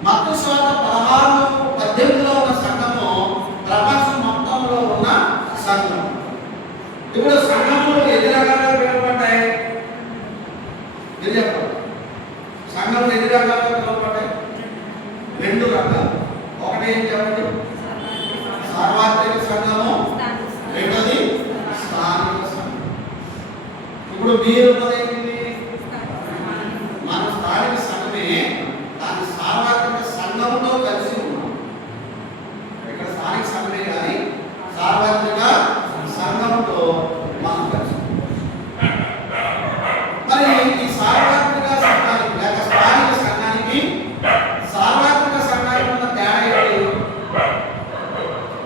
మత్తయి సువార్త 16-18లో ఉన్న సంఘము ప్రపంచం మొత్తంలో ఉన్న సంఘం. ఇప్పుడు సంఘంలో ఎన్ని రకాలుగా పిలువబడ్డాయి? మీరు చెప్పండి. సంఘంలో ఎన్ని రకాలుగా పిలువబడ్డాయి? 2 రకాలు. ఒకటి ఏం చెప్పండి? సార్వత్రిక సంఘము, రెండోది స్థానిక సంఘం. ఇప్పుడు మీరు ఉన్నదేంటి? మన స్థానిక సంఘమే దాని సార్వత్రిక సంఘంతో కలిసి ఉన్నాం. ఇక్కడ స్థానిక సంఘమే కానీ సార్వత్రిక సంఘంతో మనం కలిసి మరి ఈ సార్వత్రిక సంఘానికి లేక స్థానిక సంఘానికి సార్వత్రిక సంఘానికి ఉన్న తేడా ఏంటి?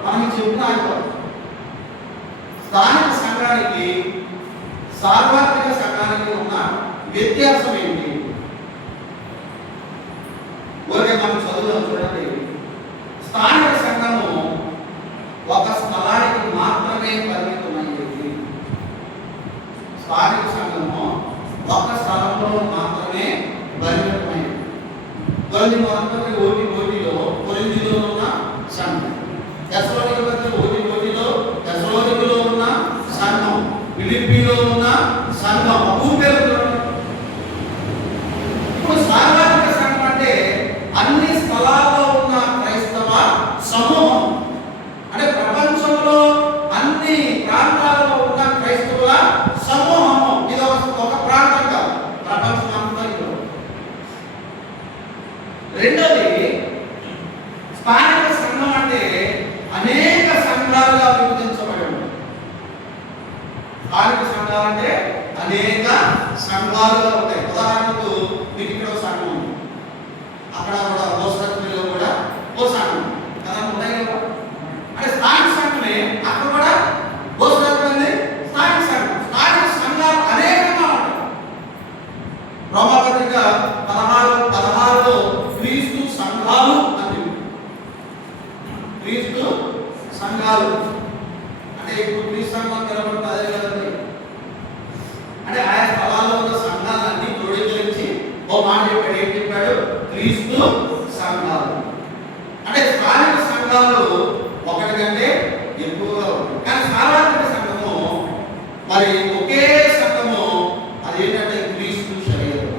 మనం చెప్తున్నాం. స్థానిక సంఘానికి సార్వత్రిక సంఘానికి ఉన్న వ్యత్యాసం ఏంటి? ఊరికే మనం చదువుదాం చూడండి. స్థానిక సంఘము ఒక స్థలానికి మాత్రమే పరిమితమైంది. స్థానిక సంఘము ఒక స్థలంలో మాత్రమే పరిమితమైంది. కొరింథీయుల కొరింథీలో ఉన్న సంఘం, తెస్సలోనికలో ఉన్న సంఘం, ఫిలిప్పీలో ఉన్న సంఘం, ఇప్పుడు సార్వత్రిక సంఘం అంటే అన్ని స్థలాల్లో ఉన్న క్రైస్తవ సమూహం. అంటే ప్రపంచంలో అన్ని ప్రాంతాలలో ఉన్న క్రైస్తవుల సమూహము. ఇది ఒక ప్రాంతం కాదు, ప్రపంచం అంతా. రెండోది స్థానిక సంఘం అంటే అనేక సంఘాలుగా విభజించబడి ఉంది. స్థానిక సంఘాలంటే అనేక సంఘాలుగా ఉంటాయి. ఉదాహరణకు మీకు ఇక్కడ ఒక సంఘం ఉంది, అక్కడ కూడా మోసరత్తులో కూడా ఓ సంఘం కదా ఉంటాయి కదా. అంటే స్థానిక సంఘమే, అక్కడ కూడా మోసరత్తులు ఉంది స్థానిక సంఘం. స్థానిక సంఘాలు అనేకంగా ఉంటాయి. రోమాపత్రిక 16:16లో క్రీస్తు సంఘాలు అని, క్రీస్తు సంఘాలు అంటే ఇప్పుడు క్రీస్తు సంఘం తెలబడుతుంది అదే కదండి. అంటే ఆయా స్థలాల్లో ఉన్న సంఘాలన్నీ క్రోడీకరించి ఓ మాట చెప్పాడు. ఏం చెప్పాడు? క్రీస్తు సంఘాలు. అంటే స్థానిక సంఘాలు ఒకటి కంటే ఎక్కువగా ఉంటాయి. కానీ సార్వత్రిక సంఘము మరి ఒకే సంఘము, అదేంటంటే క్రీస్తు శరీరం.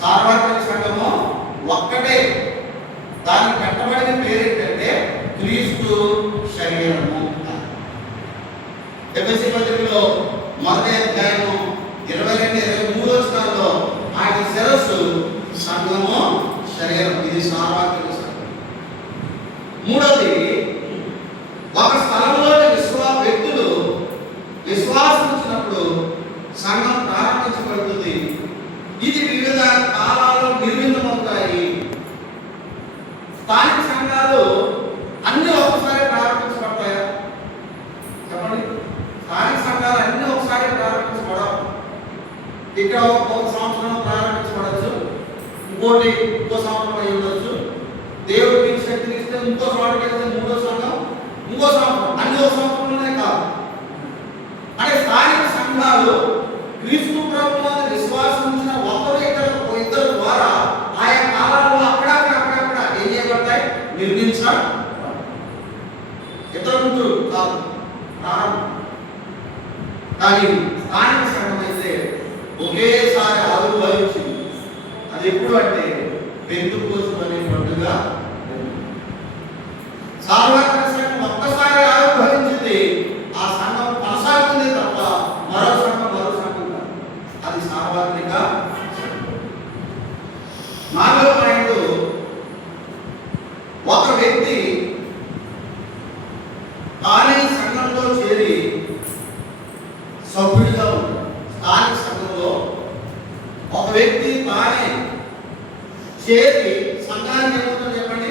సార్వత్రిక సంఘము ఒక్కటే, దానికి కట్టబడిన పేరు ఏంటంటే క్రీస్తు శరీరము. ఎఫెసీ పత్రికలో 1వ అధ్యాయము 22-23 వచనాల్లో ఆయన శిరస్సు సంఘము శరీరం. ఇది సార్వత్రిక సంఘం. మూడవది, ఒక స్థలంలోని వ్యక్తులు విశ్వాసం ఇచ్చినప్పుడు సంఘం ప్రారంభించబడుతుంది. ఇది వివిధ కాలాల్లో నిర్మితమవుతాయి. స్థానిక సంఘాలు అన్ని ఒకసారి ప్రారంభించబడతాయా? చెప్పండి. స్థానిక సంఘాలు అన్ని ఒకసారి ప్రారంభించబడవు. ఇక్కడ ఒక సంవత్సరం ప్రారంభించబడచ్చు, ఇంకో సంవత్సరం అయి ఉండొచ్చు. దేవుడికి శక్తిని ఇస్తే ఇంకో చోటకి వెళ్తే 3వ సంఘం, ఇంకో సంవత్సరం, అన్ని ఒక సంవత్సరంలోనే కాదు. అంటే స్థానిక సంఘాలు క్రీస్తు ప్రభువులో విశ్వాసం ఉంచిన ఇద్దరు ద్వారా ఆయా కాలాల్లో అక్కడక్కడ ఏం చేయబడతాయి? నిర్మించబడతాయి. ఇద్దరు ముగ్గురు కాదు, ప్రారంభం. కానీ స్థానిక సంఘం అయితే ఒకేసారి ఆవిర్భవించింది. అది ఎప్పుడు అంటే పెంతుకోసు అనే పండుగ. సార్వత్రిక సంఘం ఒక్కసారి ఆవిర్భవించింది, ఆ సంఘం కొనసాగుతుంది తప్ప మరో సంఘం కాదు. అది సార్వత్రిక. నాలుగో పాయింట్, ఒక వ్యక్తి తానే సంఘంలో చేరి సభ్యుడిగా ఉంటాడు. స్థానిక సంఘంలో ఒక వ్యక్తి తానే చేరి సంఘానికి ఏమవుతుందో చెప్పండి,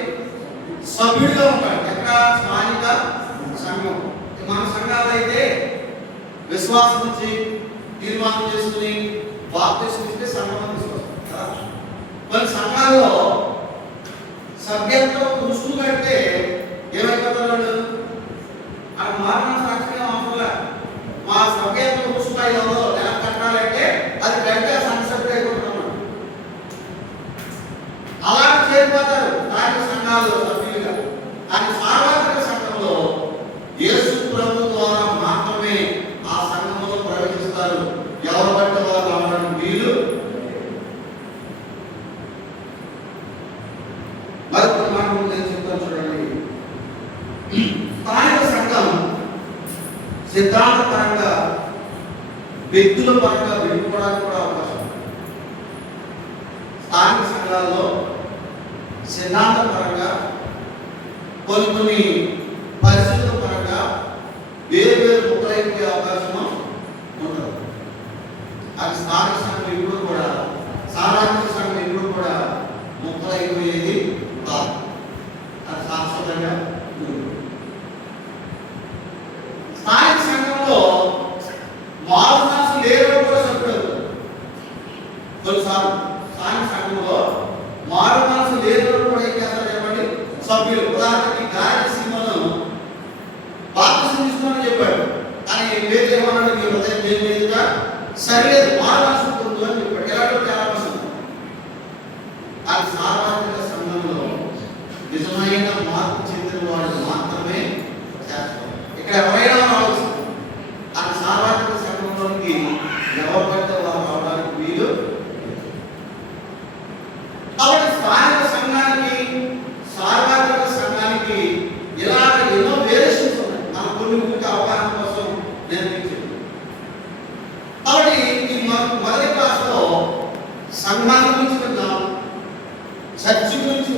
సభ్యుడిగా ఉంటాడు. ఎక్కడ? స్థానిక సంఘం. మన సంఘాలు అయితే విశ్వాసం నుంచి తీర్మానం చేసుకుని బాప్తిస్మం ఇస్తే సంఘం తీసుకొస్తాం కదా. కొన్ని సంఘాల్లో సభ్యత్వం రుసుము కడితే ఏమైపోతున్నాడు? అది మారణ సాక్షిగా అవసరంలా. మా సభ్యత్వం రుసుము 500 నెల కట్టాలంటే అది కడితే సంసభ్యుడు అయిపోతున్నాడు. అలా చేరిపోతారు స్థానిక సంఘాలు సభ్యులుగా. కానీ సార్వత్రిక సంఘంలో యేసు ప్రభు ద్వారా మాత్రమే ఆ సంఘంలో ప్రవేశిస్తారు. ఎవరు బట్టి వారు రావడానికి వీలు. మరొక మాట నేను చెప్తాను చూడండి. స్థానిక సంఘం సిద్ధాంతపరంగా వ్యక్తుల పరంగా విడిపోవడానికి కూడా అవకాశం. స్థానిక సంఘాల్లో సిద్ధాంతపరంగా కొన్ని పరిస్థితుల పరంగా వేరు ముక్కలైపోయే అవకాశం ఉండదు. అది స్థానిక సంఘం ఇప్పుడు కూడా, సామాజిక సంఘం ఇప్పుడు కూడా ముక్కలైపోయేది కాదు. అది శాశ్వతంగా స్థానిక సంఘంలో మారు మనసు లేరు కూడా సభ్యుడు. కొన్నిసార్లు స్థానిక సంఘంలో మారు మనసు లేరు కూడా ఏం చేస్తారు చెప్పండి, సభ్యులు. ఉదాహరణకి గాలి సీమను బాప్తిసం తీసుకోమని చెప్పాడు, కానీ పేరు ఏమన్నాడు, నీ హృదయం దేని మీదుగా సరిలేదు, మారు మనసు పొందు అని చెప్పాడు. ఎలాంటి చాలా వస్తుంది. అది సార్వత్రిక సంఘంలో నిజమైన మార్పు చెందిన వాడు మాత్రమే చేస్తారు. ఇక్కడ ఎవరైనా రావచ్చు. అది సార్వత్రిక సంఘంలోనికి ఎవరు పడితే వారు రావడానికి వీలు. కాబట్టి స్థానిక సంఘానికి సార్వత్రిక సంఘానికి ఇలాగ ఎన్నో వేరియేషన్స్ ఉన్నాయి. మనం కొన్ని అవగాహన కోసం నిర్మించింది. కాబట్టి ఈ మొదటి క్లాస్లో సంఘాన్ని గురించి విన్నాం, చర్చ్ గురించి